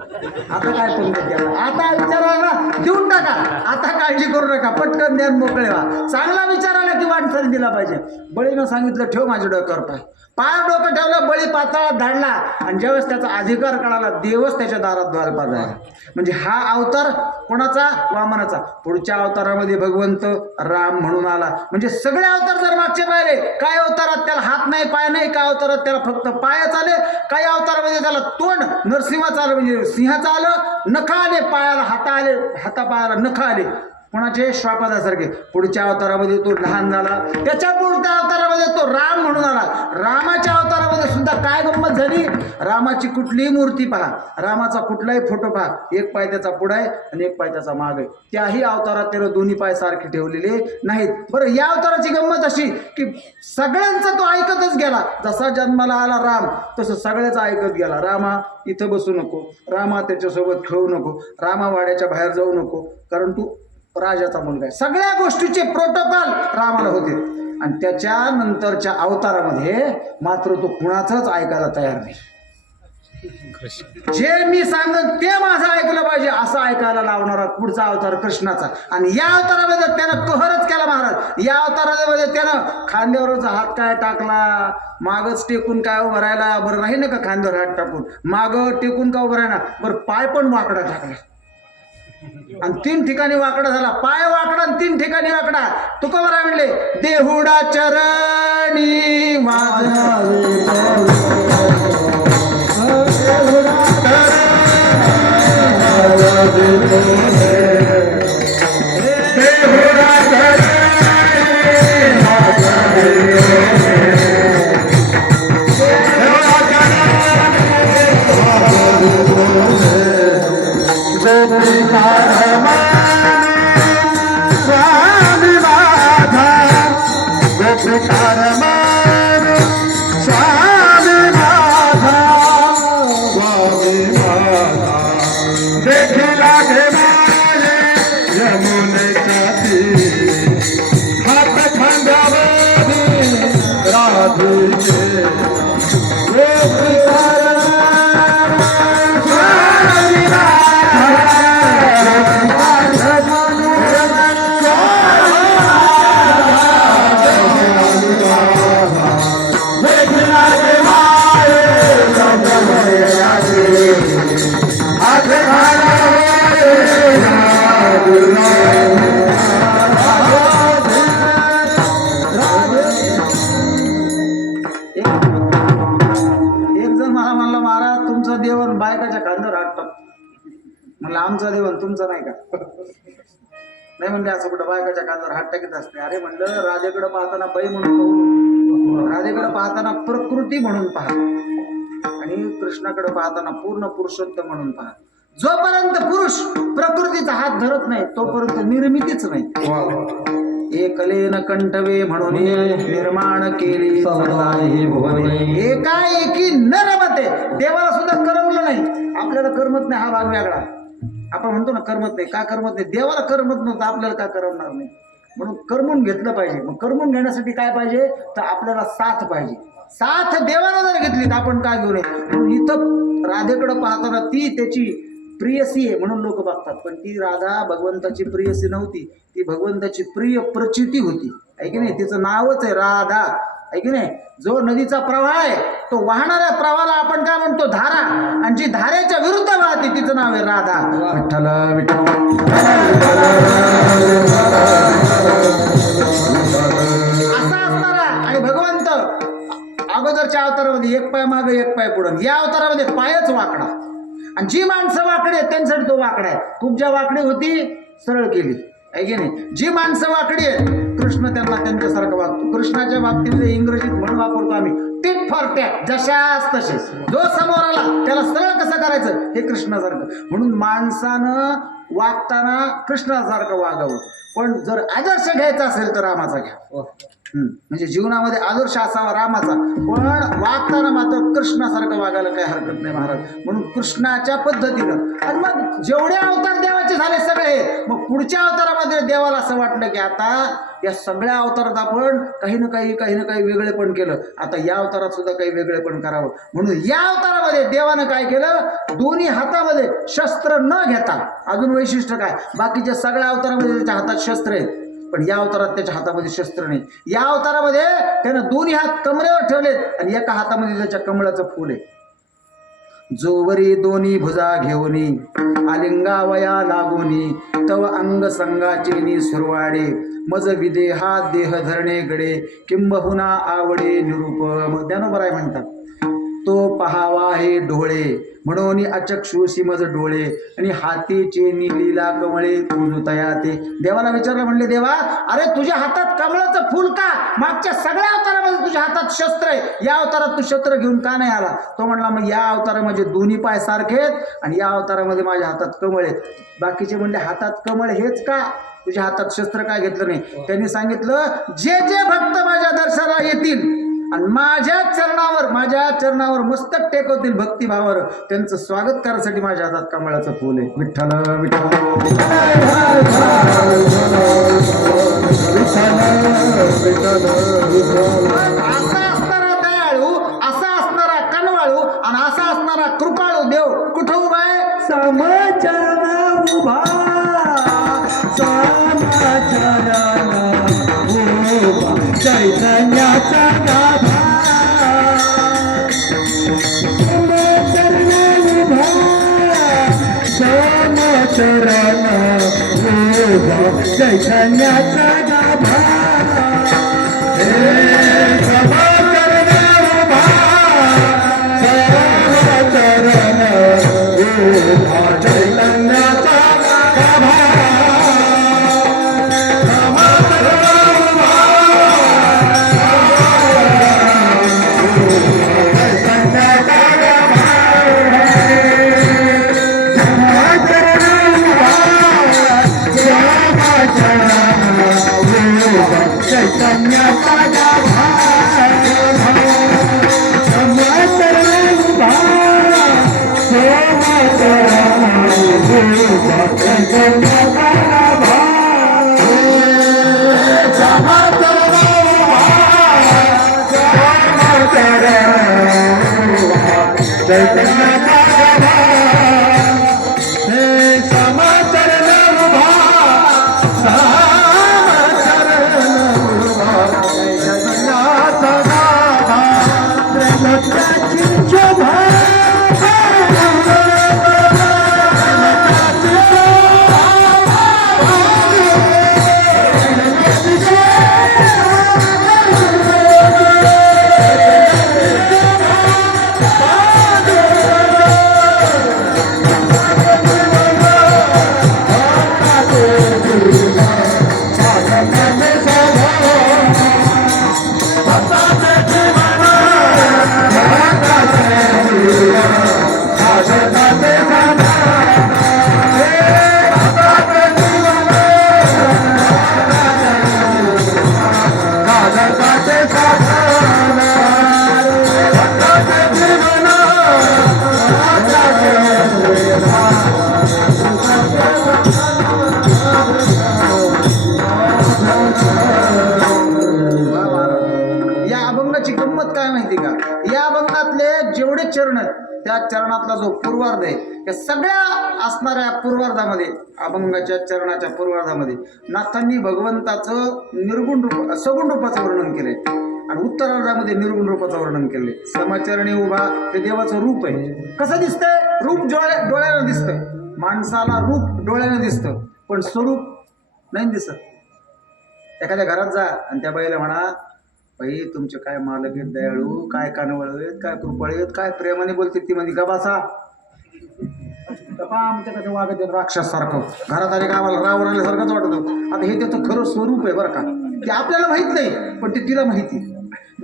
आता काय पंगत द्यायला, आता विचारायला देऊन टाका. आता काळजी करू नका, पटकन द्या, मोकळे व्हा. चांगला विचार आला की वाटचाल दिला पाहिजे. बळीनं सांगितलं, ठेव माझ्या डोक्यावर पाय. पाय डोकं ठेवलं, बळी पाताळात धाडला, आणि ज्यावेळेस त्याचा अधिकार कळाला देवच त्याच्या दारात द्वारपाल झाला. म्हणजे हा अवतार कोणाचा? वामनाचा. पुढच्या अवतारामध्ये भगवंत राम म्हणून आला. म्हणजे सगळे अवतार जर मागचे पाहिले, काही अवतारात त्याला हात नाही, पाय नाही, काही अवतारात त्याला फक्त पायच आले, काही अवतारामध्ये त्याला तोंड नरसिंहाचं आलं म्हणजे सिंहाचं आलं, नख आले पायाला, आले हातापायाला नख आले, कोणाचे? श्वापदासारखे. पुढच्या अवतारामध्ये तो लहान झाला, त्याच्या पुढच्या अवतारामध्ये तो राम म्हणून आला. रामाच्या अवतारामध्ये सुद्धा काय गंमत झाली, रामाची कुठलीही मूर्ती पहा, रामाचा कुठलाही फोटो पहा, एक पाय त्याचा पुढे आहे आणि एक पाय त्याचा माग आहे. त्याही अवतारात त्यानं दोन्ही पाय सारखे ठेवलेले नाहीत. बरं, या अवताराची गंमत अशी की सगळ्यांचा तो ऐकतच गेला. जसा जन्माला आला राम तसं सगळ्याच ऐकत गेला. रामा इथं बसू नको, रामा त्याच्यासोबत खेळू नको, रामा वाड्याच्या बाहेर जाऊ नको, कारण तू राजाचा मुलगा आहे. सगळ्या गोष्टीचे प्रोटोकॉल रामाला होते. आणि त्याच्यानंतरच्या अवतारामध्ये मात्र तो कुणाचंच ऐकायला तयार नाही. जे मी सांगन ते माझं ऐकलं पाहिजे असं ऐकायला लावणारा पुढचा अवतार कृष्णाचा. आणि या अवतारामध्ये त्यानं कहरच केला महाराज. या अवतारामध्ये त्यानं खांद्यावरचा हात काय टाकला, मागच टेकून काय उभं राहायला बरं नाही ना का, खांद्यावर हात टाकून माग टेकून का उभं राहिला, बरं पाय पण वाकडा टाकला आणि 3 ठिकाणी वाकडा झाला. पाय वाकडा आणि 3 ठिकाणी वाकडा. तुकोबराय म्हणले, देहुडा चरणी आमचा देवन तुमचा नाही का? नाही म्हणले असं कुठं बायकाच्या कांद्यावर हात टाकीत असते. अरे म्हणलं राधेकडे पाहताना बाई म्हणून पाहू, राधेकडे पाहताना प्रकृती म्हणून पहा आणि कृष्णाकडे पाहताना पूर्ण पुरुषोत्तम म्हणून पहा. जोपर्यंत पुरुष प्रकृतीचा हात धरत नाही तोपर्यंत निर्मितीच नाही. एकलेन कंठवे म्हणून निर्माण केली एकाएकी न रमते. देवाला सुद्धा करमलं नाही, आपल्याला करमत नाही हा भाग वेगळा. आपण म्हणतो ना करमत नाही, का करमत नाही? देवाला करमत नव्हतं, आपल्याला का करमणार नाही? म्हणून करमून घेतलं पाहिजे. मग करमून घेण्यासाठी काय पाहिजे तर आपल्याला साथ पाहिजे. साथ देवाला जर घेतली तर आपण काय घेऊ नये. म्हणून इथं राधेकडे पाहताना ती त्याची प्रियसी आहे म्हणून लोक बघतात, पण ती राधा भगवंताची प्रियसी नव्हती, ती भगवंताची प्रिय प्रचिती होती. आहे की नाही? तिचं नावच आहे राधा, आहे की नाही? जो नदीचा प्रवाह आहे तो वाहणाऱ्या प्रवाहाला आपण काय म्हणतो धारा, आणि जी धारेच्या विरुद्ध वाहते तिचं नाव आहे राधा. विठ्ठल विठ्ठल असा असणारा. आणि भगवंत अगोदरच्या अवतारामध्ये एक पाय मागे एक पाय पुढं, या अवतारामध्ये पायच वाकडा. आणि जी माणसं वाकडे आहेत त्यांच्यासाठी तो वाकडा आहे. तुमच्या वाकडी होती सरळ केली, आहे की नाही? जी माणसं वाकडी आहेत कृष्ण त्यांना त्यांच्यासारखं वागतो. कृष्णाच्या बाबतीमध्ये इंग्रजीत म्हण वापरतो आम्ही, टिट फॉर टॅट, जशास तसे. जो समोर आला त्याला सरळ कसं करायचं हे कृष्णासारखं. म्हणून माणसानं वागताना कृष्णासारखं वागावं. पण जर आदर्श घ्यायचा असेल तर रामाचा घ्या. म्हणजे जीवनामध्ये आदर्श असावा रामाचा, पण वागताना मात्र कृष्णासारखं वागायला काही हरकत नाही महाराज. म्हणून कृष्णाच्या पद्धतीनं. आणि मग जेवढे अवतार देवाचे झाले सगळे, मग पुढच्या अवतारामध्ये देवाला असं वाटलं की आता या सगळ्या अवतारात आपण काही ना काही वेगळेपण केलं, आता या अवतारात सुद्धा काही वेगळेपण करावं. म्हणून या अवतारामध्ये देवानं काय केलं, दोन्ही हातामध्ये शस्त्र न घेता. अजून वैशिष्ट्य काय, बाकीच्या सगळ्या अवतारामध्ये त्याच्या हातात शस्त्र आहेत, पण या अवतारात त्याच्या हातामध्ये शस्त्र नाही. या अवतारामध्ये त्यानं दोन्ही हात कमरेवर ठेवलेत आणि एका हातामध्ये त्याच्या कमळाचं फूल आहे. जोवरी दोन्ही भुजा घेऊनी आलिंगावया लागोनी तव अंग संगाचे सुरवाडे मज विदेहा देह धरणे गडे किंबहुना आवडे निरूपम. ज्ञानोबा राय म्हणतात, तो पहावा हे डोळे म्हणून अचक्षुषी मज डोळे आणि हातीचे लीला कमळे तुझुतया ते. देवाला विचारलं, म्हणले देवा अरे तुझ्या हातात कमळाचं फुल का? मागच्या सगळ्या अवतारामध्ये तुझ्या हातात शस्त्र आहे, या अवतारात तू शस्त्र घेऊन का नाही आला? तो म्हणला मग या अवतारामध्ये दोन्ही पाय सारखे आहेत आणि या अवतारामध्ये माझ्या हातात कमळ आहेत. बाकीचे म्हणले हातात कमळ हेच का, तुझ्या हातात शस्त्र काय घेतलं नाही? त्यांनी सांगितलं जे जे भक्त माझ्या दर्शनाला येतील आणि माझ्या चरणावर मस्तक टेकवतील भक्तिभावावर, त्यांचं स्वागत करण्यासाठी माझ्या हातात कमळाचं फूल आहे. विठ्ठल विठ्ठल. असा असणारा दयाळू, असा असणारा कनवाळू आणि असा असणारा कृपाळू देव कुठं उभा आहे? समचरण उभा, समचरण उभा, चैतन्याचा गाभा. समचरण उभा, समचरण उभा, चैतन्याचा गाभा. त्या चरणातला जो पूर्वार्ध आहे, त्या सगळ्या असणाऱ्या पूर्वार्धामध्ये, अभंगाच्या चरणाच्या पूर्वार्धामध्ये नाथांनी भगवंताचं निर्गुण रूप सगुण रूपाचं वर्णन केलंय आणि उत्तरार्धामध्ये निर्गुण रूपाचं वर्णन केलंय. समचरणी उभा हे देवाचं रूप आहे. कसं दिसतंय? रूप डोळ्यानं दिसतंय. माणसाला रूप डोळ्यानं दिसतं पण स्वरूप नाही दिसत. एखाद्या घरात जा आणि त्या बाईला म्हणा, बाई तुमचे काय मालक आहेत दयाळू, काय कानवळ आहेत, काय कृपळ आहेत, काय प्रेमाने बोलते. ती म्हणजे गबासा आमच्याकडे वागत येत राक्षस सारखं. घरात आले का आम्हाला राव राहिल्यासारखंच वाटतं. आता हे त्याचं खरं स्वरूप आहे बरं का. ते आपल्याला माहित नाही पण ते तिला माहिती.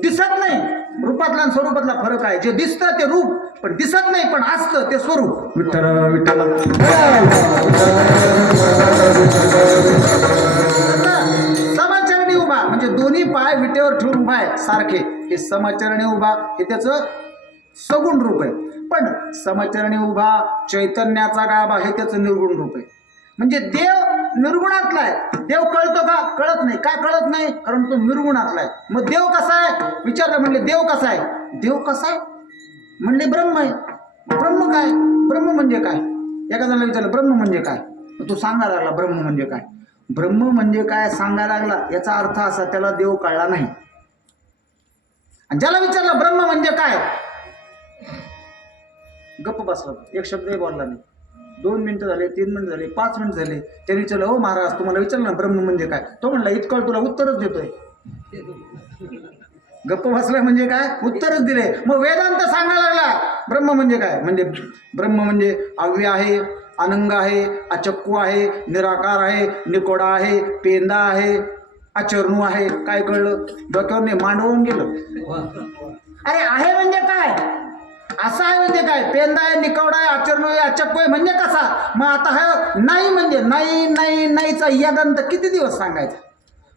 दिसत नाही. रूपातला आणि स्वरूपातला फरक आहे. जे दिसतं ते रूप, पण दिसत नाही पण असतं ते स्वरूप. विठ्ठल विठ्ठल. समचरणी उभा म्हणजे दोन्ही पाय विटेवर ठेवून उभा आहे सारखे. हे समचरणी उभा हे त्याचं सगुण रूप आहे. पण समचरणी उभा चैतन्याचा गाभा हे त्याचं निर्गुण रूप आहे. म्हणजे देव निर्गुणातला आहे. देव कळतो का? कळत नाही. का कळत नाही? कारण तो निर्गुणातला आहे. मग देव कसा आहे विचारलं. म्हणले देव कसा आहे? देव कसा आहे म्हणले ब्रह्म आहे. ब्रह्म काय? ब्रह्म म्हणजे काय? एका जणाला विचारलं ब्रह्म म्हणजे काय? तू सांगायला लागला ब्रह्म म्हणजे काय? ब्रह्म म्हणजे काय सांगायला लागला, याचा अर्थ असा त्याला देव कळला नाही. आणि ज्याला विचारलं ब्रह्म म्हणजे काय, गप्प बसला, एक शब्दही बोलला नाही. 2 मिनिटं झाले, 3 मिनिटं झाले, 5 मिनिटं झाले. त्याने विचारलं, हो महाराज तुम्हाला विचारलं ना ब्रह्म म्हणजे काय. तो म्हणला इतकं तुला उत्तरच देतोय. गप्प बसलाय म्हणजे काय, उत्तरच दिले. मग वेदांत सांगायला लागला ब्रह्म म्हणजे काय. म्हणजे ब्रह्म म्हणजे अव्य आहे, अनंग आहे, अचक्कू आहे, निराकार आहे, निकोडा आहे, पेंदा आहे, अचरणू आहे. काय कळलं, डोक्यावर मांडवून गेलं. अरे आहे म्हणजे काय, असं आहे म्हणजे काय, पेंदा आहे, निकवडा आहे, अचरणू आहे, अचक्कू आहे म्हणजे कसा. मग आता हे नाही म्हणजे नाही नाही नाहीचा यदंत किती दिवस सांगायचा.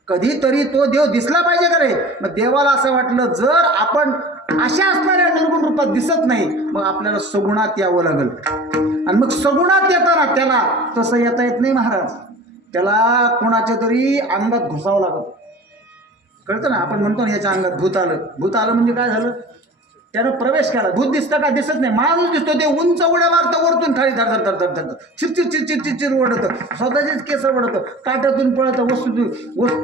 कधीतरी तो देव दिसला पाहिजे का रे. मग देवाला असं वाटलं जर आपण अशा असणाऱ्या निर्गुण रूपात दिसत नाही, मग आपल्याला सगुणात यावं लागेल. आणि मग सगुणात येताना त्याला तसं येता येत नाही महाराज. त्याला कोणाच्या तरी अंगात घुसावं लागत. कळतं ना, आपण म्हणतो ना याच्या अंगात भूत आलं. भूत आलं म्हणजे काय झालं, त्यानं प्रवेश केला. भूत दिसतं का, दिसत नाही. माणूस दिसतो, ते उंच उड्या मारतं, वरतून खाली धर धर धर धर चिरचिर चिरचिर चिरचिर ओढतं, स्वतःचीच केस ओढतं, काट्यातून पळतं,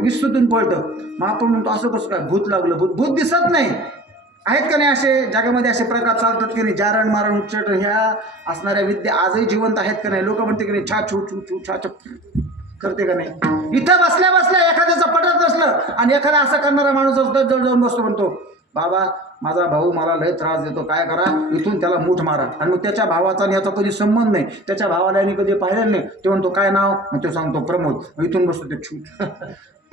विस्तूतून पळतं. मग आपण म्हणतो असं कसं काय, भूत लागलं. भूत भूत दिसत नाही. आहेत का नाही असे जगामध्ये असे प्रकार चालतात की नाही, जारण मारण उच्चाट ह्या असणाऱ्या विद्या आजही जिवंत आहेत का नाही. लोक म्हणते की नाही छा छू छू छू छा छप करते का नाही. इथं बसल्या बसल्या एखाद्याचं पटत नसलं आणि एखादा असा करणारा माणूस असतो, जवळ जाऊन बसतो, म्हणतो बाबा माझा भाऊ मला लय त्रास देतो, काय करा, इथून त्याला मूठ मारा. आणि मग त्याच्या भावाचा आणि याचा कधी संबंध नाही, त्याच्या भावाला आणि कधी पाहिलं नाही. ते म्हणतो काय नाव, मग तो सांगतो प्रमोद. इथून बसतो ते छूट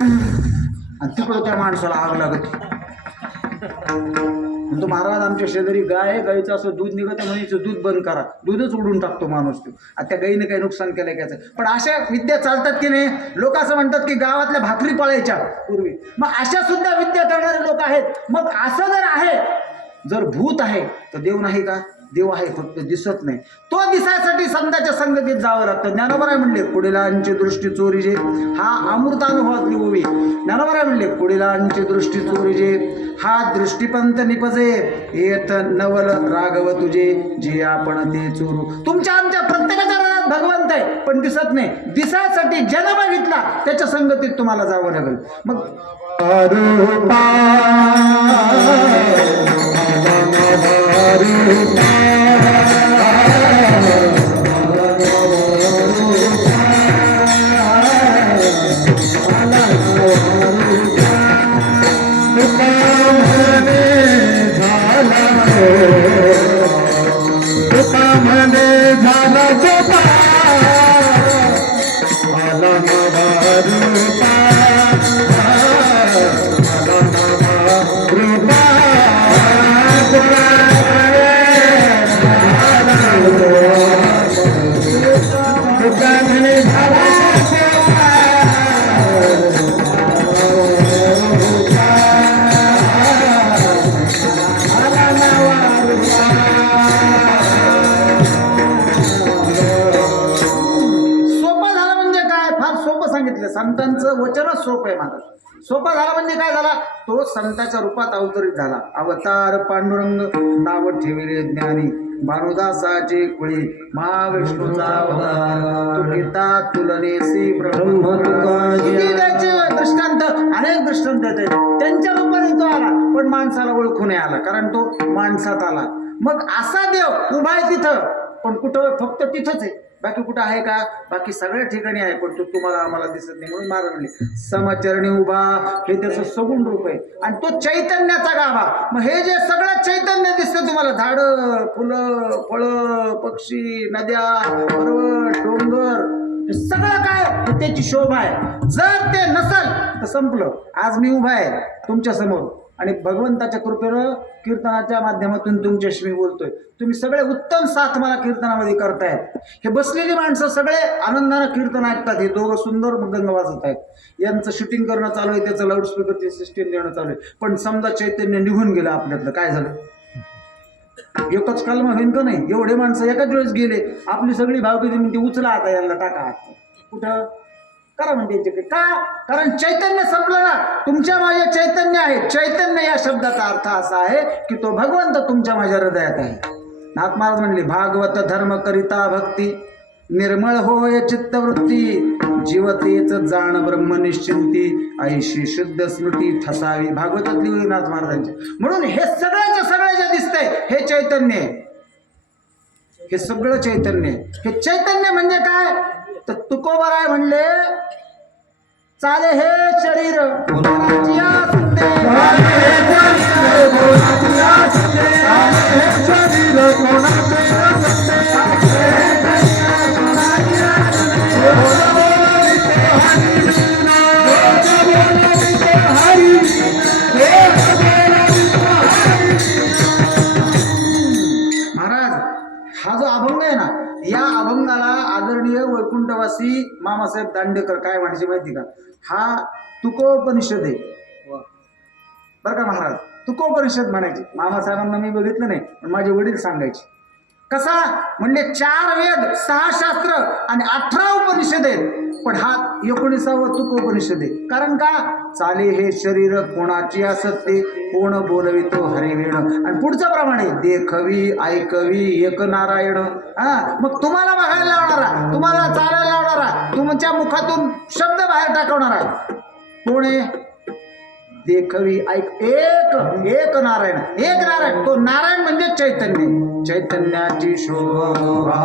आणि तिकडं त्या माणसाला आग लागत. म्हणतो महाराज आमच्या शेजारी गाय आहे, गाईचं असं दूध निघत म्हणायचं दूध बंद करा, दूधच उडून टाकतो माणूस तो. आता त्या गाईने काही नुकसान केलं त्याचं. पण अशा विद्या चालतात की नाही. लोक असं म्हणतात की गावातल्या भाकरी पळायच्या पूर्वी. मग अशा सुद्धा विद्या करणारे लोक आहेत. मग असं जर आहे, जर भूत आहे तर देव नाही का, देव आहे फक्त दिसत नाही. तो दिसायसाठी संतांच्या संगतीत जावं लागतं. ज्ञानोबा म्हणले कुडिलांची दृष्टी चोरीजे, हा अमृतानुभवातली उभी. ज्ञानोबा म्हणले कुडिलांची दृष्टी चोरीजे, हा दृष्टीपंत निपजे, येत नवल राघव तुझे, जे आपण ते चोरू. तुमच्या आमच्या प्रत्येकाच्या मनात भगवंत आहे पण दिसत नाही. दिसायसाठी जन बघितला त्याच्या संगतीत तुम्हाला जावं लागेल. मग संतांचं वचनच सोपं आहे महाराज. सोपा झाला म्हणजे काय झाला, तो संतांच्या रूपात अवतरित झाला. अवतार पांडुरंग नाव ठेविले ज्ञानी, भानुदासाचे कुळी महाविष्णूचा अवतार. तू गीता तुलनेसी ब्रह्म त्याचे दृष्टांत अनेक दृष्टांत आहेत. त्यांच्या रूपाने तो आला पण माणसाला ओळखू नाही आला, कारण तो माणसात आला. मग असा देव उभा आहे तिथं, पण कुठं, फक्त तिथंच आहे. बाकी कुठं आहे का, बाकी सगळ्या ठिकाणी आहे पण तो तुम्हाला आम्हाला दिसत नाही. म्हणून महाराज म्हणले समचरणी उभा, हे त्याचं सगुण रूप आहे. आणि तो चैतन्याचा गाभा. मग हे जे सगळं चैतन्य दिसतं तुम्हाला, झाडं, फुलं, फळं, पक्षी, नद्या, पर्वत, डोंगर, हे सगळं काय, हे त्याची शोभा आहे. जर ते नसल तर संपलं. आज मी उभा आहे तुमच्या समोर आणि भगवंताच्या कृपेनं कीर्तनाच्या माध्यमातून तुमच्याशी मी बोलतोय. तुम्ही सगळे उत्तम साथ मला कीर्तनामध्ये करतायत. हे बसलेली माणसं सगळे आनंदानं कीर्तन ऐकतात. हे दोघं सुंदर मृदंग वाजत आहेत. यांचं शूटिंग करणं चालू आहे, त्याचं लाऊडस्पीकरची सिस्टीम देणं चालू आहे. पण समजा चैतन्य निघून गेलं आपल्यातलं, काय झालं, एकच कलम होईन का नाही. एवढे माणसं एकाच वेळेस गेले, आपली सगळी भावकी म्हणते उचला आता यांना टाका कुठं करा म्हणते. का, कारण चैतन्य संपलं ना. तुमच्या माझ्या चैतन्य आहे. चैतन्य या शब्दाचा अर्थ असा आहे की तो भगवंत तुमच्या माझ्या हृदयात आहे. नाथ महाराज म्हणले भागवत धर्म करिता भक्ती, निर्मळ होय चित्तवृत्ती, जीवतेच जाण ब्रह्म निश्चिंती ऐशी शुद्ध स्मृती ठसावी. भागवतातली नाथ महाराजांची. म्हणून हे सगळं जे दिसतंय हे चैतन्य आहे. हे सगळं चैतन्य आहे. हे चैतन्य म्हणजे काय तर तुकोबाराय म्हणले चाले हे शरीर कोणाची असते, महाराज हा जो अभंग आहे ना या अभंगाला आदरणीय वैकुंठवासी मामासाहेब दांडेकर काय म्हणायचे माहिती का? हा तुकोपनिषद आहे बरं का महाराज. तुकोपनिषद म्हणायचे. मामासाहेबांना मी बघितलं नाही पण माझे वडील सांगायचे. कसा म्हणजे 4 वेद 6 शास्त्र आणि 18 उपनिषद आहेत पण हा 19वा तुकोपनिषद आहे. कारण का चाले हे शरीर कोणाची असते कोण बोलवितो हरिवेण. आणि पुढच्या प्रमाणे देखवी ऐकवी एक नारायण. मग तुम्हाला बघायला लावणारा तुम्हाला चालायला लावणारा तुमच्या मुखातून शब्द बाहेर टाकवणारा कोण आहे? देखवी ऐक एक नारायण. एक नारायण. तो नारायण म्हणजे चैतन्य. चैतन्याची शोभा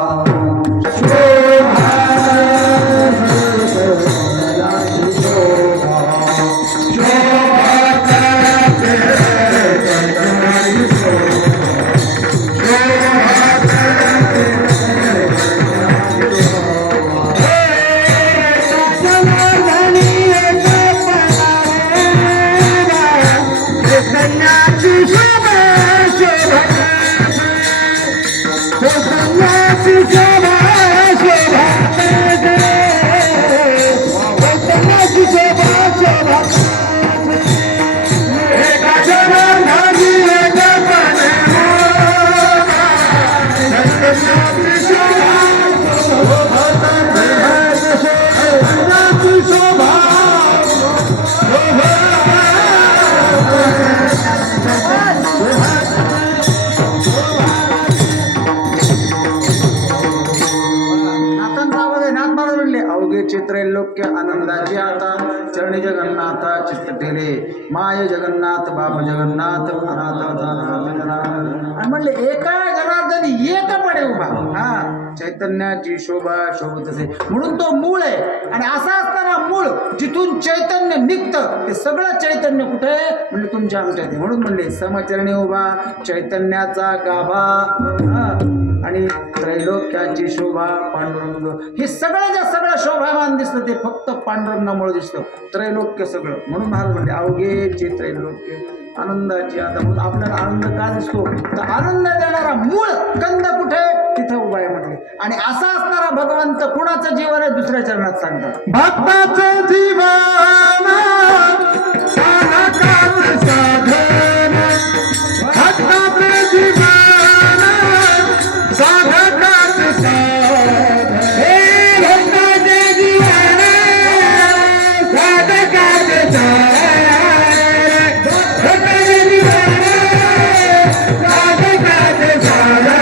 त्रैलोक्य आनंदाची आता चरणी जगन्नाथ चित्त ठेले माय जगन्नाथ बाप जगन्नाथ आणि म्हणले एका जनार्दनी एकपणे उभा. चैतन्याची शोभा शोभत असे म्हणून तो मूळ आहे. आणि असा असताना मूळ जिथून चैतन्य निघतं ते सगळं चैतन्य कुठे म्हणजे तुमच्या आमच्यात. म्हणून म्हणले समचरणी उभा चैतन्याचा गाभा आणि त्रैलोक्याची शोभा पांडुरंग. हे सगळं शोभामान दिसतं ते फक्त पांडुरंगामुळे दिसतं. त्रैलोक्य सगळं. म्हणून महाराज म्हणले अवघेचे त्रैलोक्य आनंदाची आता. म्हणून आपल्याला आनंद का दिसतो तर आनंद देणारा मूळ कंद कुठे तिथं उभा आहे म्हटले. आणि असा असणारा भगवंत कुणाचं जीवन आहे दुसऱ्या चरणात सांगतात. भक्ताचं जीवन साधकाचं साधन भक्ताचं जीवन साधकाचं साधन हे भक्ताचं जीवन साधकाचं साधन भक्ताचं जीवन साधकाचं साधन.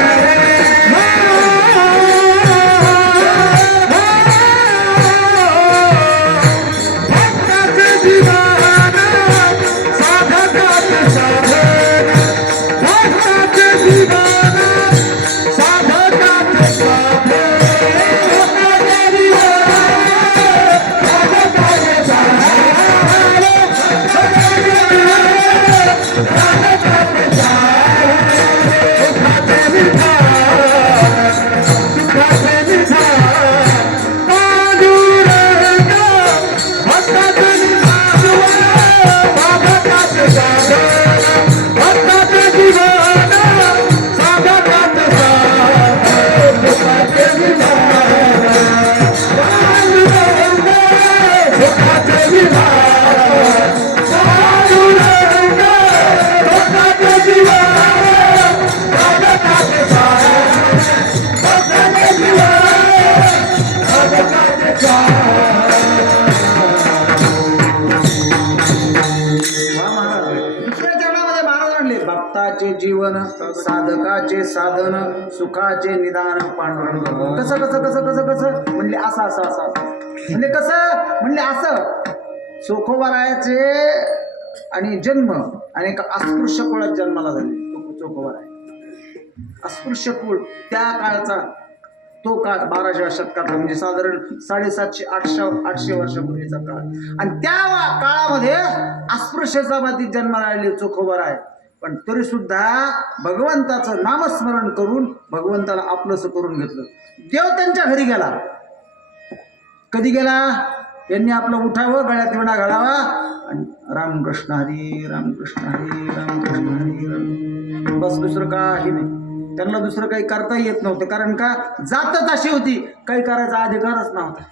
भक्ताचे जीवन साधकाचे साधन सुखाचे निदान पांडुरंग. कसं कसं कसं कसं कसं म्हणले असं असं असं म्हणजे कसं म्हणले असं चोखोबारायाचे आणि जन्म आणि एका अस्पृश्य कुळात जन्माला झाले चोखोबाराय. अस्पृश्य कुळ त्या काळचा तो काळ 12व्या शतकातला म्हणजे साधारण 750-800 वर्षापूर्वीचा काळ. आणि त्या काळामध्ये अस्पृश्यचा बाबतीत जन्माला आलेले चोखोबाराय. पण तरी सुद्धा भगवंताचं नामस्मरण करून भगवंताला आपलंसं करून घेतलं. देव त्यांच्या घरी गेला. कधी गेला? यांनी आपलं उठावं, गळ्यात विणा घालावा आणि रामकृष्ण हरी रामकृष्ण हरी रामकृष्ण हरी राम, बस दुसरं काही नाही. त्यांना दुसरं काही करता येत नव्हतं. कारण का? जातच अशी होती, काही करायचा अधिकारच नव्हता,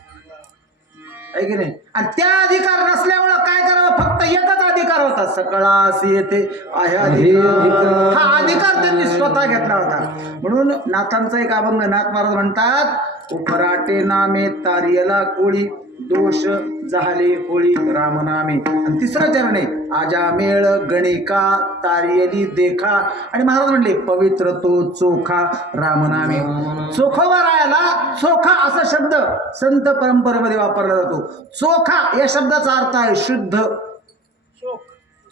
आहे की नाही? आणि त्या अधिकार नसल्यामुळं काय करावं? फक्त एकच अधिकार होता, सकळास येते आहे अधिकार. हा अधिकार त्यांनी स्वतः घेतला होता. म्हणून नाथांचा एक अभंग नाथ महाराज म्हणतात, उपराटे नामे तारियला कोळी, दोष झाले होळी रामनामे. आणि तिसरं चरण आहे, आजा मेळ गणिका तारियली देखा. आणि महाराज म्हणले, पवित्र तो चोखा रामनामे. चोखोबारायाला चोखा असा शब्द संत परंपरेमध्ये वापरला जातो. चोखा या शब्दाचा अर्थ आहे शुद्ध.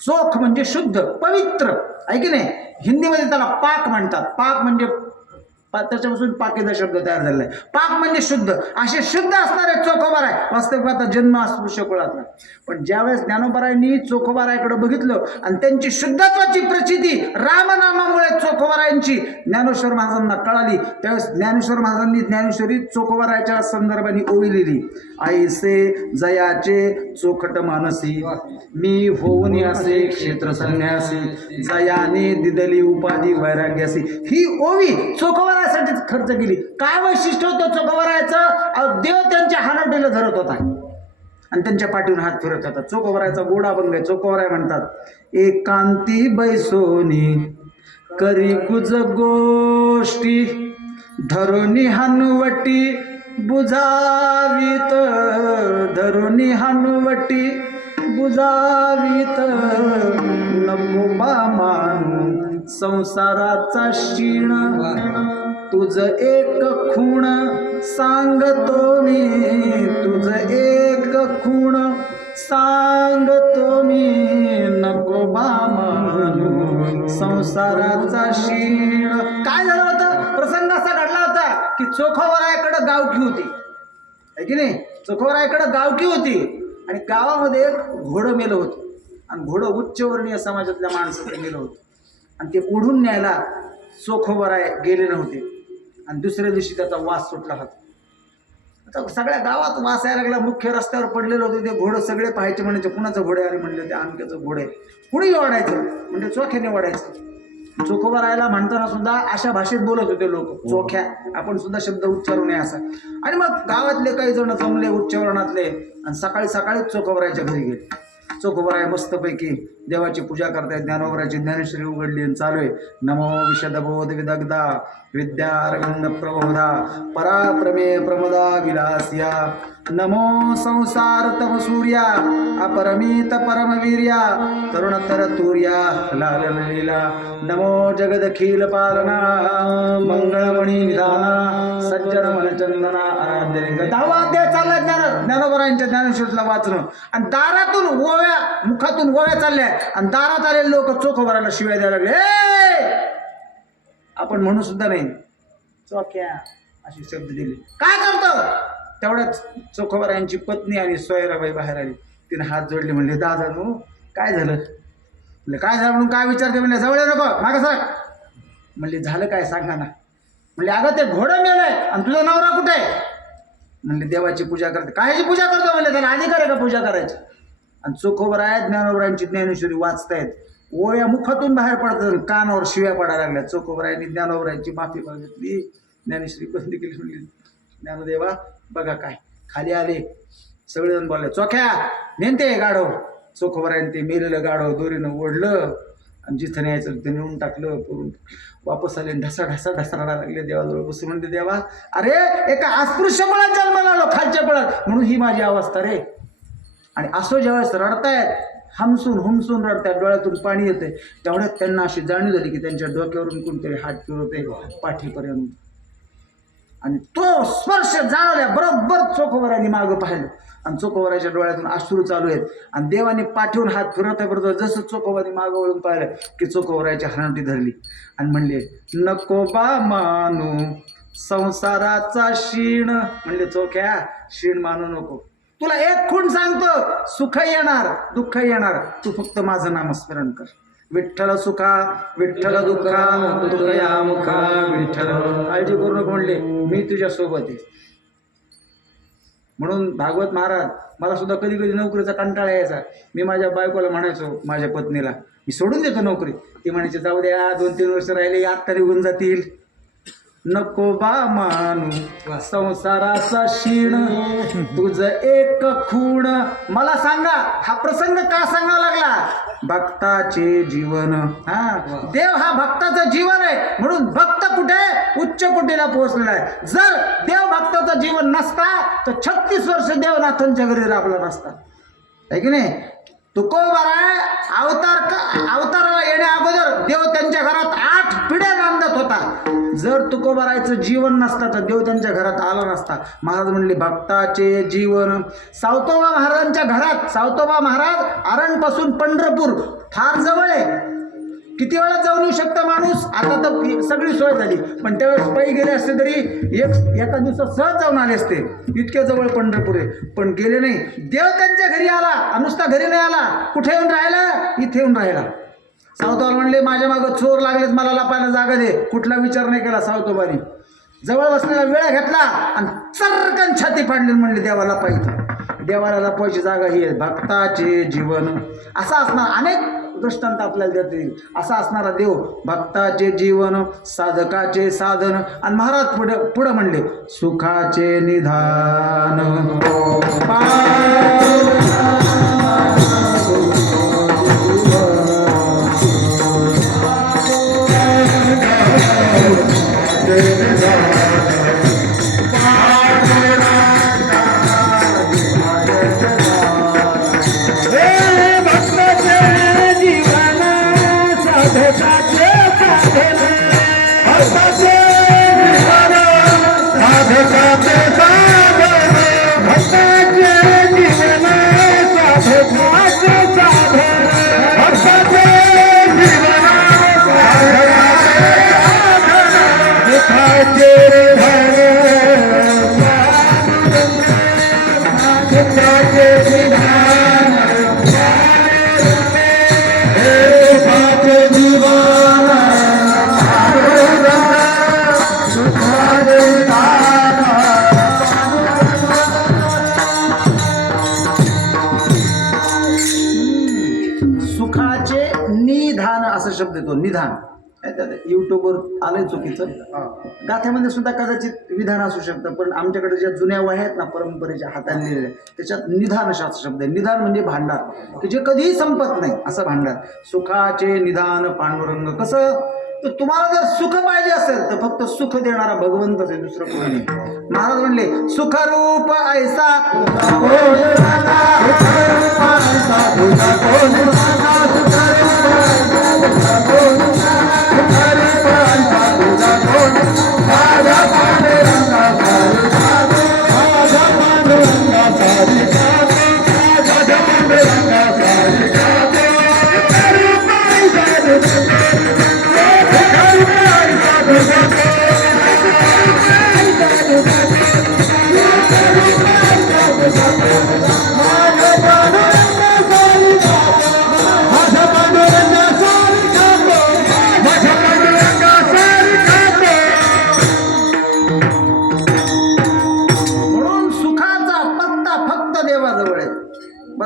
चोख म्हणजे शुद्ध, पवित्र, आहे की नाही? हिंदीमध्ये त्याला पाक म्हणतात. पाक म्हणजे त्याच्यापासून पाकीचा शब्द तयार झालेला आहे. पाक म्हणजे शुद्ध. असे शुद्ध असणारे चोखोबाराय. वास्तविक जन्म अस्पृश्य कुळातला. पण ज्यावेळेस ज्ञानोबारायांनी चोखोबारायाकडे बघितलं आणि त्यांची शुद्धत्वाची प्रचिती रामनामामुळे चोखोबारायांची ज्ञानेश्वर महाराजांना कळाली, त्यावेळेस ज्ञानेश्वर महाराजांनी ज्ञानेश्वरी चोखोबारायाच्या संदर्भाने ओवी लिहिली. ऐसे जयाचे चोखट मानसी, मी होऊन असे क्षेत्र संन्यासी, जयाने दिदली उपाधी वैराग्यासी. ही ओवी चोखोबाराय खर्च केली. काय वैशिष्ट्य होतं चोखोबारायाचं? देव त्यांच्या हानाटीला धरत होता आणि त्यांच्या पाठीवर हात फिरत होता. चोखोबारायाचा गोडा अभंग आहे. चोखोबाराय म्हणतात, एकांती बैसोनी करी गुज गोष्टी, धरुनी हनुवटी बुजावीत, धरुनी हनुवटी बुजावीत, नको बा मानू संसाराचा क्षीण, तुझ एक खूण सांगतो मी, तुझ एक खूण सांगतो मी, नको बा मानू संसाराचा क्षीण. काय झालं होतं? प्रसंग असा घडला होता की चोखोबारायाकडे गावठी होती, आहे की नाही? चोखोबारायाकडे गावठी होती आणि गावामध्ये एक घोडं मेलं होतं. आणि घोडं उच्चवर्णीय समाजातल्या माणसाचं मेलं होतं. आणि ते ओढून न्यायला चोखोबाराय गेले नव्हते. आणि दुसऱ्या दिवशी त्याचा वास सुटला होता. आता सगळ्या गावात वास यायला लागला. मुख्य रस्त्यावर पडलेलं होतं ते घोडं. सगळे पाहायचे, म्हणायचे कुणाचं घोडे आले? म्हणले ते आमक्याचं घोडे. कुणी ओढायचं? म्हणजे चोख्याने ओढायचं. चोखोबारायाला म्हणताना सुद्धा अशा भाषेत बोलत होते लोक, चोख्या. आपण सुद्धा शब्द उच्चारू नये असा. आणि मग गावातले काही जण जमले उच्चारणातले आणि सकाळी सकाळीच चोखोबारायाच्या घरी गेले. चोखोबाराय मस्तपैकी देवाची पूजा करतायत. ज्ञानोबारायाची ज्ञानेश्वरी उघडली आणि चालू आहे, नमो विशदबोध विदग्धा विद्यारगंध प्रबोधा पराप्रमे प्रमदा विलासिया, नमो संसार तम सूर्या अपरमित परमवीर्या तरुणतर तुर्या लालन लीला, नमो जगदखिल पालना मंगळमणी निधाना सज्जन मनचंदना आराध्य. 10वा अध्याय चालला ज्ञानोबारायांच्या ज्ञानेश्वरीला वाचणं. आणि दारातून ओव्या, मुखातून ओव्या चालल्या आणि दारात आलेले लोक चोखोबारायाला शिव्या द्यायला लागले. आपण म्हणू सुद्धा नाही, चोख्या अशी शब्द दिले. काय करतो? तेवढ्याच चोखोबारायांची पत्नी आणि सोयराबाई बाहेर आली. तिने हात जोडले, म्हणले दादा नो काय झालं? म्हणले काय झालं म्हणून काय विचारते? म्हणले जवळ नको, मागं सर. म्हणले झालं काय सांगा ना. म्हणले अगं ते घोडं मेलंय आणि तुझा नवरा कुठे आहे? म्हणले देवाची पूजा करते. कायची पूजा करतो? म्हणले त्याला अधिकार आहे का पूजा करायची? आणि चोखोबाराय ज्ञानोबारायांची ज्ञानेश्वरी वाचतायत. ओळ्या मुखातून बाहेर पडतात, कानावर शिव्या पडायला लागल्या. चोखोबारायांनी ज्ञानोबारायांची माफी मागितली, ज्ञानेश्वरी बंद केली. म्हणली ज्ञानदेवा बघा काय. खाली आले, सगळेजण बोलले चोख्या नेनते गाढव. चोखोबारायांनी ते मेलेलं गाढव दोरीनं ओढलं आणि जिथं न्यायचं तिथं नेऊन टाकलं. करून वापस आले, ढसा ढसा ढसायला लागले. देवाजवळ बसून म्हणते, देवा अरे एका अस्पृश्य पळात जन्माला आलो, खालच्या पळात, म्हणून ही माझी अवस्था रे. आणि असं ज्यावेळेस रडतायत, हमसून हुमसून रडतायत, डोळ्यातून पाणी येते, तेवढ्यात त्यांना अशी जाणीव झाली की त्यांच्या डोक्यावरून कोणतरी हात फिरवते पाठीपर्यंत. आणि तो स्पर्श जाणवल्या बरोबर चोखोबराने मागं पाहिलं आणि चोखोबराच्या डोळ्यातून अश्रू चालू आहेत आणि देवाने पाठवून हात फिरवत जसं चोखोबाने मागं वळून पाहिलं की चोखोबराच्या हनाटी धरली आणि म्हणले नको बा मानू संसाराचा शीण. म्हणले चोख्या शीण मानू नको, तुला एक खूण सांगतो, सुख येणार दुःख येणार, तू फक्त माझं नामस्मरण कर. विठ्ठल सुखा विठ्ठल दुःखा तुकया मुखा विठ्ठल. काळजी करू नको म्हणले, मी तुझ्या सोबत आहे. म्हणून भागवत महाराज, मला सुद्धा कधी कधी नोकरीचा कंटाळा यायचा. मी माझ्या बायकोला म्हणायचो, माझ्या पत्नीला, मी सोडून देतो नोकरी. ती म्हणायची जाऊ द्या, 2-3 वर्ष राहिले आत्ता निघून जातील. नको बा मानू संसाराचा शीण, तुझं एक खूण. मला सांगा हा प्रसंग का सांगावा लागला? भक्ताचे जीवन. देव हा भक्ताचं जीवन आहे, म्हणून भक्त कुठे उच्च कोटीला पोहोचलेला आहे. जर देव भक्ताचं जीवन नसता तर 36 वर्ष देवनाथांच्या घरी राबला नसता, आहे की नाही? तुकोबारा अवताराला येण्या अगोदर देव त्यांच्या घरात 8 पिढ्या नांदत होता. जर तुकोबारायचं जीवन नसता तर देव त्यांच्या घरात आला नसता. महाराज म्हणले भक्ताचे जीवन. सावतोबा महाराजांच्या घरात, सावतोबा महाराज आरणपासून पंढरपूर फार जवळ आहे. किती वेळा जाऊन येऊ शकतं माणूस? आता तर सगळी सोय झाली, पण त्यावेळेस पायी गेले असते तरी एका दिवसात सहज जाऊन आले असते. इतक्या जवळ पंढरपूर आहे, पण गेले नाही. देव त्यांच्या घरी आला, नुसता घरी नाही आला. कुठे येऊन राहिला? इथे येऊन राहिला. सावतोबाला म्हणले माझ्या मागं चोर लागलेत, मला लपायला जागा दे. कुठला विचार नाही केला सावतोबानी. जवळ बसलेला वेळा घेतला आणि चरकन छाती फाडली. म्हणले देवाला पाहिजे, देवाला लपवायची जागा ही आहे. भक्ताचे जीवन असा असणार. अनेक दृष्टांत आपल्याला देता येईल. असा असणारा देव, भक्ताचे जीवन, साधकाचे साधन. आणि महाराज पुढे म्हणले सुखाचे निधान. शब्द येतो निधान. युट्यूबवर आलंय चुकीचं. गाथ्यामध्ये सुद्धा कदाचित विधान असू शकतं, पण आमच्याकडे ज्या जुन्या वह्या आहेत ना परंपरेच्या हाताने लिहिलेल्या, त्याच्यात निधान असा शब्द आहे. निधान म्हणजे भांडार, की जे कधीही संपत नाही असं भांडार. सुखाचे निधान पांडुरंग. कसं तर तुम्हाला जर सुख पाहिजे असेल तर फक्त सुख देणारा भगवंतच आहे, दुसरं कोणी नाही. महाराज म्हणले सुखरूप ऐसा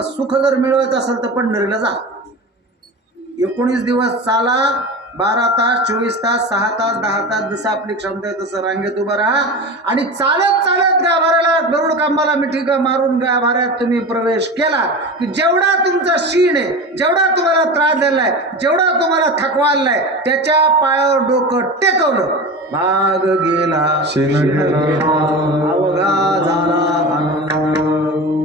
सुख जर मिळवायचं असेल तर पंढरीला जा. 19 दिवस चाला, 12 तास, 24 तास, 6 तास, 10 तास, जसं आपली क्षमता आहे तसं रांगेत उभं राहा आणि चालत चालत गाभाऱ्याला गरुड कांबाला मिठीका मारून गाभाऱ्यात तुम्ही प्रवेश केला की जेवढा तुमचा शीण आहे, जेवढा तुम्हाला त्रास दिलाय, जेवढा तुम्हाला थकवा आलाय, त्याच्या पायावर डोकं टेकवलं, भाग गेला अवघा झाला.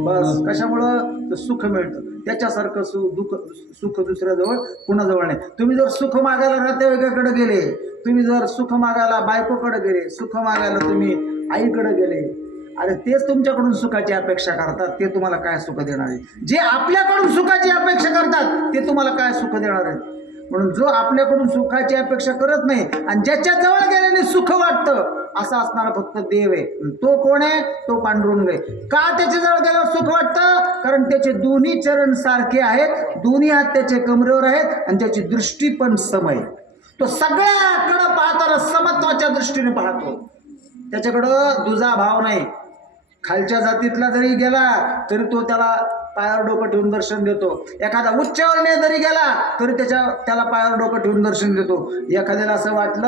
बस कशामुळं? तर सुख मिळतं. त्याच्यासारखं सुख दुसऱ्याजवळ कुणाजवळ नाही. तुम्ही जर सुख मागायला नातेवाईकाकडे गेले, तुम्ही जर सुख मागायला बायकोकडे गेले, सुख मागायला तुम्ही आईकडे गेले. अरे तेच तुमच्याकडून सुखाची अपेक्षा करतात, ते तुम्हाला काय सुख देणार आहे? जे आपल्याकडून सुखाची अपेक्षा करतात ते तुम्हाला काय सुख देणार आहेत? म्हणून जो आपल्याकडून सुखाची अपेक्षा करत नाही आणि ज्याच्या जवळ गेल्याने सुख वाटतं असा असणारा फक्त देव आहे. तो कोण आहे? तो पांडुरंग आहे. का त्याच्या जवळ गेल्यावर सुख वाटतं? कारण त्याचे दोन्ही चरण सारखे आहेत, दोन्ही हात त्याचे कमरेवर आहेत आणि त्याची दृष्टी पण सम आहे. तो सगळ्याकडं पाहताना समत्वाच्या दृष्टीने पाहतो. त्याच्याकडं दुजा भाव नाही. खालच्या जातीतला जरी गेला तरी तो त्याला पायावर डोकं ठेवून दर्शन देतो. एखादा उच्चवर्णीय जरी गेला तरी त्याला पायावर डोकं ठेवून दर्शन देतो. एखाद्याला असं वाटलं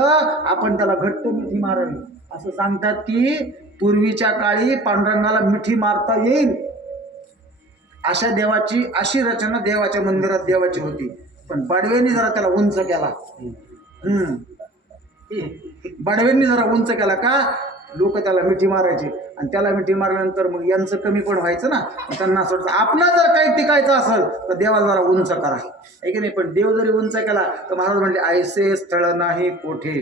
आपण त्याला घट्ट मिठी मारावी. असं सांगतात की पूर्वीच्या काळी पांडुरंगाला मिठी मारता येईल अशा देवाची, अशी रचना देवाच्या मंदिरात देवाची होती. पण पाडव्यांनी जरा त्याला उंच केला. बडव्यांनी जरा उंच केला का लोक त्याला मिठी मारायचे आणि त्याला मिठी मारल्यानंतर मग यांचं कमी पण व्हायचं ना. त्यांना असं वाटतं आपलं जर काही टिकायचं असेल तर देवाला जरा उंच करा, आहे की नाही? पण देव जरी उंच केला तर महाराज म्हटले ऐसे स्थळ नाही कोठे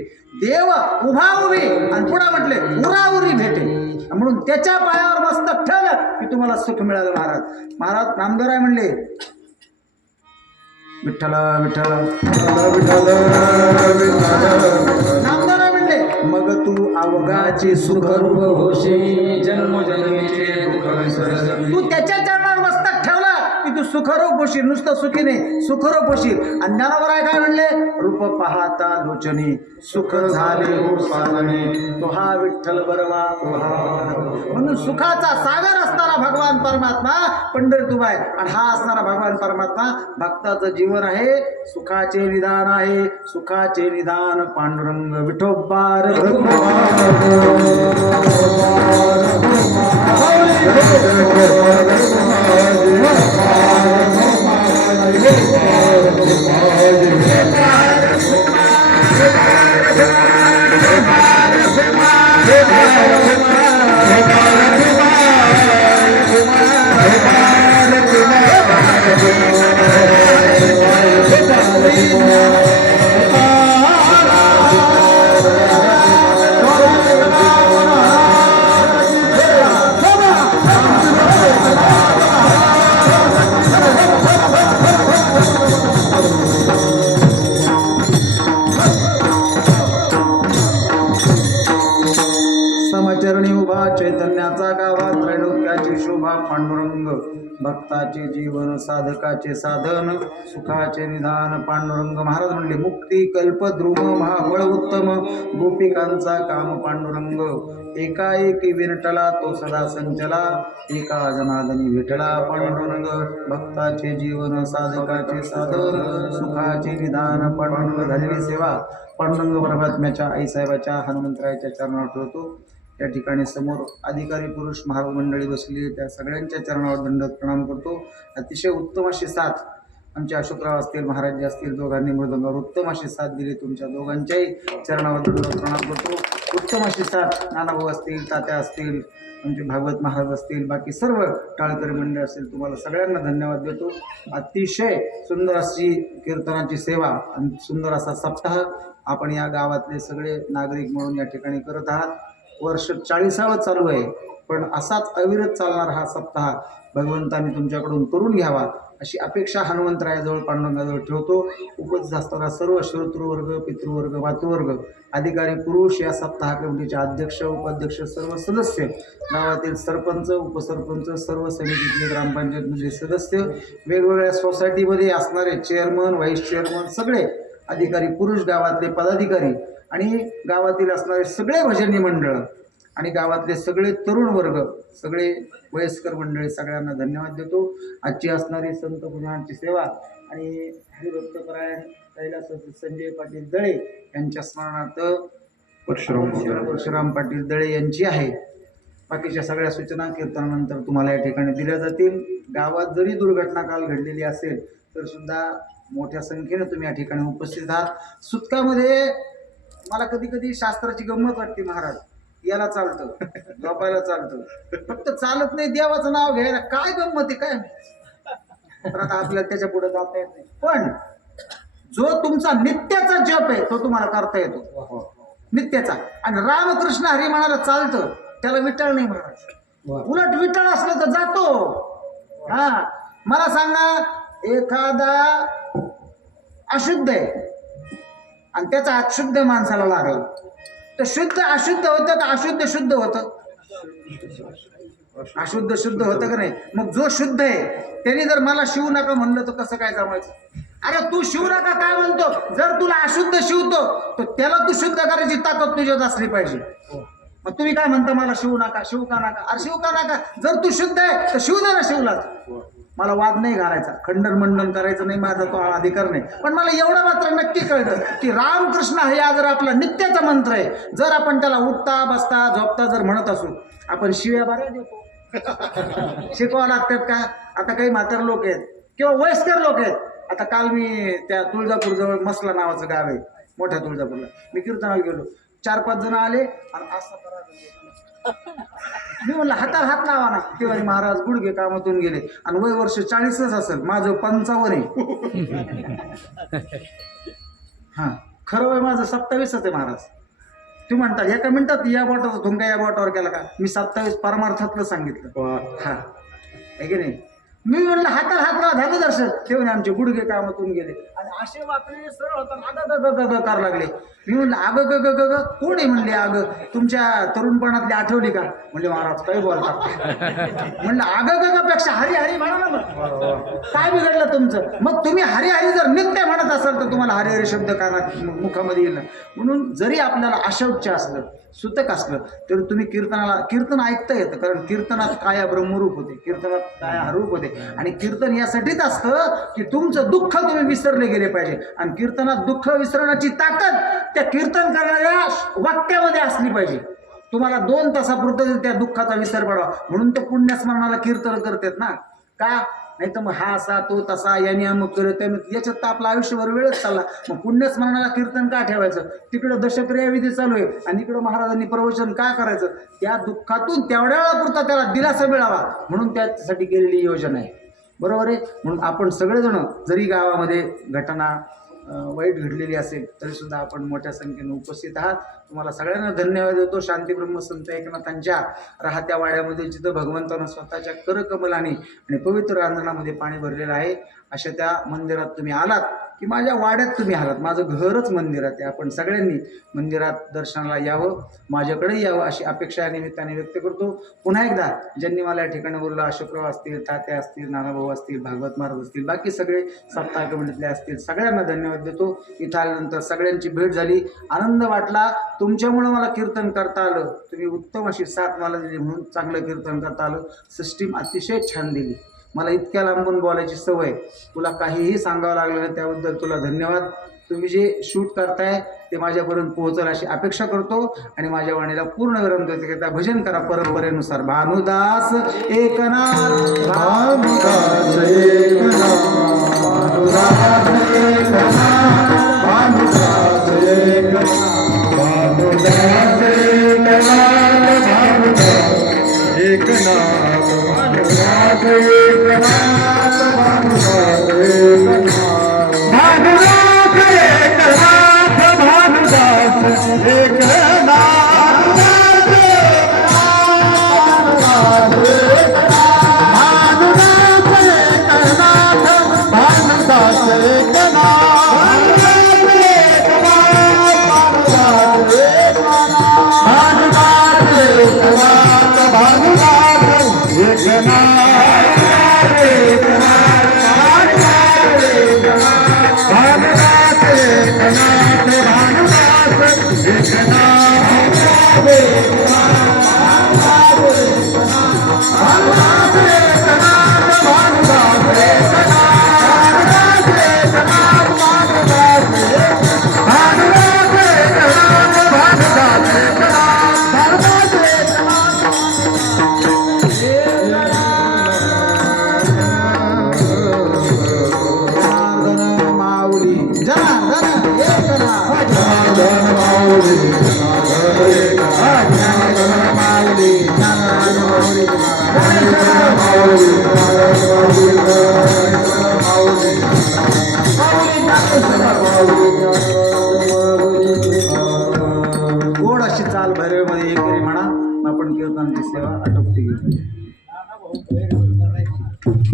देव उभा उभी, आणि पुढे म्हटले उराउरी भेटे. म्हणून त्याच्या पायावर मस्त ठेवलं की तुम्हाला सुख मिळालं. महाराज नामदेवराय म्हणले विठ्ठला विठ्ठला नामदेवराय म्हणले मग तू अवघाची सुखरूप होशी जन्मजन्मीचे दुःख विसरली. तू त्याच्या चरणावर मस्तक ठेवला की तू सुखरूप होशील. नुसतं सुखी नाही, सुखरूप होशील. आणि ज्ञानोबराय काय म्हणले? रूप पाहता लोचनी सुख झाले हो साधने तो हा विठ्ठल बरवा तो हा. म्हणून सुखाचा सागर असणारा भगवान परमात्मा पंढरतुबाई आणि हा असणारा भगवान परमात्मा भक्ताचं जीवन आहे. सुखाचे निदान आहे, सुखाचे निदान पांडुरंग विठोबार. समचरणी उभा चैतन्याचा गावा त्रैलोक्याची शोभा पांडुरंग. भक्ताचे जीवन साधकाचे साधन सुखाचे निदान पांडुरंग. महाराज म्हणले मुक्ती कल्पद्रुम महाबळ उत्तम गोपिकांचा काम पांडुरंग. एकाएकी विरटला तो सदा संचला एका जनादनी भेटला पांडुरंग. भक्ताचे जीवन साधकाचे साधन सुखाचे निदान पांडुरंग. झालेली सेवा पांडुरंग परमात्म्याच्या आईसाहेबाच्या हनुमंतरायाच्या चरणावर ठेवतो. त्या ठिकाणी समोर अधिकारी पुरुष महाराज मंडळी बसली, त्या सगळ्यांच्या चरणावर दंडवत प्रणाम करतो. अतिशय उत्तम अशी साथ आमचे अशोकराव असतील, महाराज जे असतील, दोघांनी मृदंगावर उत्तम अशी साथ दिली. तुमच्या दोघांच्याही चरणावर दंडवत प्रणाम करतो. उत्तम अशी साथ नानाभाऊ असतील, तात्या असतील, आमचे भागवत महाराज असतील, बाकी सर्व टाळकरी मंडळ असतील, तुम्हाला सगळ्यांना धन्यवाद देतो. अतिशय सुंदर अशी कीर्तनाची सेवा आणि सुंदर असा सप्ताह आपण या गावातले सगळे नागरिक म्हणून या ठिकाणी करत आहात. वर्ष 40वां चालू आहे, पण असाच अविरत चालणारा हा सप्ताह भगवंतांनी तुमच्याकडून करून घ्यावा अशी अपेक्षा हनुमंतरायाजवळ पांडुरंगाजवळ ठेवतो. उपस्थित असणारा सर्व श्रोतृवर्ग, पितृवर्ग, मातृवर्ग, अधिकारी पुरुष, या सप्ताह कमिटीचे अध्यक्ष, उपाध्यक्ष, सर्व सदस्य, गावातील सरपंच, उपसरपंच, सर्व समितीतले ग्रामपंचायतमधले सदस्य, वेगवेगळ्या सोसायटीमध्ये असणारे चेअरमन, व्हाईस चेअरमन, सगळे अधिकारी पुरुष, गावातले पदाधिकारी आणि गावातील असणारे सगळे भजनी मंडळ आणि गावातले सगळे तरुण वर्ग, सगळे वयस्कर मंडळी, सगळ्यांना धन्यवाद देतो. आजची असणारी संत पुजारांची सेवा आणि हरिभक्तपरायण कैलास संजय पाटील दळे यांच्या स्मरणार्थ परशुराम पाटील दळे यांची आहे. बाकीच्या सगळ्या सूचना कीर्तनानंतर तुम्हाला या ठिकाणी दिल्या जातील. गावात जरी दुर्घटना काल घडलेली असेल तर सुद्धा मोठ्या संख्येने तुम्ही या ठिकाणी उपस्थित आहात. सुतकामध्ये मला कधी कधी शास्त्राची गंमत वाटते. महाराज याला चालतं, झोपायला चालतं, फक्त चालत नाही देवाचं नाव घ्यायला. काय गंमत आहे काय? तर आता आपल्याला त्याच्या पुढे जाता येत नाही. पण जो तुमचा नित्याचा जप आहे तो तुम्हाला करता येतो, नित्याचा. आणि रामकृष्ण हरी म्हणाला चालतं त्याला विठ्ठल नाही महाराज. वा. उलट विठ्ठल असलं तर जातो. हा, मला सांगा, एखादा अशुद्ध आहे आणि त्याचा अशुद्ध माणसाला लागला तर शुद्ध अशुद्ध होतं का अशुद्ध शुद्ध होतं? अशुद्ध शुद्ध होतं का नाही? मग जो शुद्ध आहे त्याने जर मला शिवू नका म्हणलं तर कसं काय जमायचं? अरे तू शिवू नका काय म्हणतो? जर तुला अशुद्ध शिवतो तर त्याला तू शुद्ध करायची ताकद तुझ्यात असली पाहिजे. मग तुम्ही काय म्हणता मला शिवू नका, शिवू का नका? अरे शिवू का नका? जर तू शुद्ध आहे तर शिव दे ना शिवलाच. मला वाद नाही घालायचा, खंडन मंडन करायचं नाही, माझा तो अधिकार नाही. पण मला एवढं मात्र नक्की कळतं की रामकृष्ण हे जर आपला नित्याचा मंत्र आहे. जर आपण त्याला उठता बसता झोपता जर म्हणत असू, आपण शिव्या बऱ्या देतो. शिकवा लागतात का? आता काही म्हातार लोक आहेत किंवा वयस्कर लोक आहेत. आता काल मी त्या तुळजापूर जवळ मसला नावाचं गाव आहे, मोठ्या तुळजापूरला, मी कीर्तनाला गेलो. 4-5 जण आले आणि असं करा. मी म्हणलं हाताला हात लावा ना. किंवा महाराज गुडघे कामातून गेले आणि वय वर्ष 40च असेल, माझं 55 आहे. हा, खरं वय माझं 27च आहे महाराज. तुम्ही म्हणतात एका मिनिटात या बोटाचा धुंगा या बोटावर केला का? मी 27 परमार्थातलं सांगितलं. हा, आहे की नाही? मी म्हणलं हाताला हात लावा, झालं दर्शन. तेव्हा आमचे गुडघे कामातून गेले आणि असे वाकडे सरळ होता कार लागले. मी म्हणलं अगं ग ग ग ग कोण आहे? म्हणले अगं तुमच्या तरुणपणातली आठवली का? म्हणले महाराज काय बोलता? म्हणलं अगं ग ग पेक्षा हरी हरी म्हणा ना. मग काय बिघडलं तुमचं? मग तुम्ही हरी हरी जर नित्य म्हणत असाल तर तुम्हाला हरी हरी शब्द कानात मुखामध्ये येईल. म्हणून जरी आपल्याला अशौच असलं, सुतक असलं तरी तुम्ही कीर्तन ऐकता येतं. कारण कीर्तनात काया ब्रह्मरूप होते, कीर्तनात काया हरूप होते. आणि कीर्तन यासाठीच असतं की तुमचं दुःख तुम्ही विसरले गेले पाहिजे. आणि कीर्तनात दुःख विसरण्याची ताकद त्या कीर्तन करणाऱ्या वाक्यामध्ये असली पाहिजे. तुम्हाला 2 तासापुरतं त्या दुःखाचा विसर पडावा म्हणून तर पुण्यस्मरणाला कीर्तन करतात ना. का? नाही तर मग हा असा तो तसा याने अमुक करत याच्यात तर आपलं आयुष्यभर वेळच चालला. मग पुण्यस्मरणाला कीर्तन का ठेवायचं? तिकडं दशक्रियाविधी चालू आहे आणि इकडं महाराजांनी प्रवचन का करायचं? त्या दुःखातून तेवढ्या वेळापुरता त्याला दिलासा मिळावा म्हणून त्यासाठी केलेली योजना आहे. बरोबर आहे? म्हणून आपण सगळेजण जरी गावामध्ये घटना वाईट घडलेली असेल तरी सुद्धा आपण मोठ्या संख्येने उपस्थित आहात. तुम्हाला सगळ्यांना धन्यवाद देतो. शांती ब्रह्मसंत एकनाथांच्या राहत्या वाड्यामध्ये जिथं भगवंतानं स्वतःच्या करकमलाने आणि पवित्र रांजणामध्ये पाणी भरलेलं आहे अशा त्या मंदिरात तुम्ही आलात की माझ्या वाड्यात तुम्ही आलात. माझं घरच मंदिरात आहे. आपण सगळ्यांनी मंदिरात दर्शनाला यावं, माझ्याकडे यावं अशी अपेक्षा या निमित्ताने व्यक्त करतो. पुन्हा एकदा ज्यांनी मला या ठिकाणी बोललं, अशोकराव असतील, तात्या असतील, नानाभाऊ असतील, भागवत महाराज असतील, बाकी सगळे सप्ताह कमिटीतले असतील, सगळ्यांना धन्यवाद देतो. इथं आल्यानंतर सगळ्यांची भेट झाली, आनंद वाटला. तुमच्यामुळं मला कीर्तन करता आलं. तुम्ही उत्तम अशी साथ मला दिली म्हणून चांगलं कीर्तन करता आलं. सिस्टीम अतिशय छान दिली. मला इतक्या लांबून बोलायची सवय, तुला काहीही सांगावं लागलं नाही त्याबद्दल तुला धन्यवाद. तुम्ही जे शूट करताय ते माझ्यापर्यंत पोहोचल अशी अपेक्षा करतो आणि माझ्या वाणीला पूर्ण विराम करता भजन करा परंपरेनुसार. भानुदास एकनाथ, भानुदास एकनाथ, भानुदास एकनाथ, भानुदास एकनाथ, भानुदास एकनाथ, भानुदास एकनाथ, भानुदास एकनाथ, भानुदास एकनाथ, भानुदास एकनाथ, भानुदास गोड अशी चाल भैरवीमध्ये एक म्हणा आपण कीर्तन सेवा आटोपते.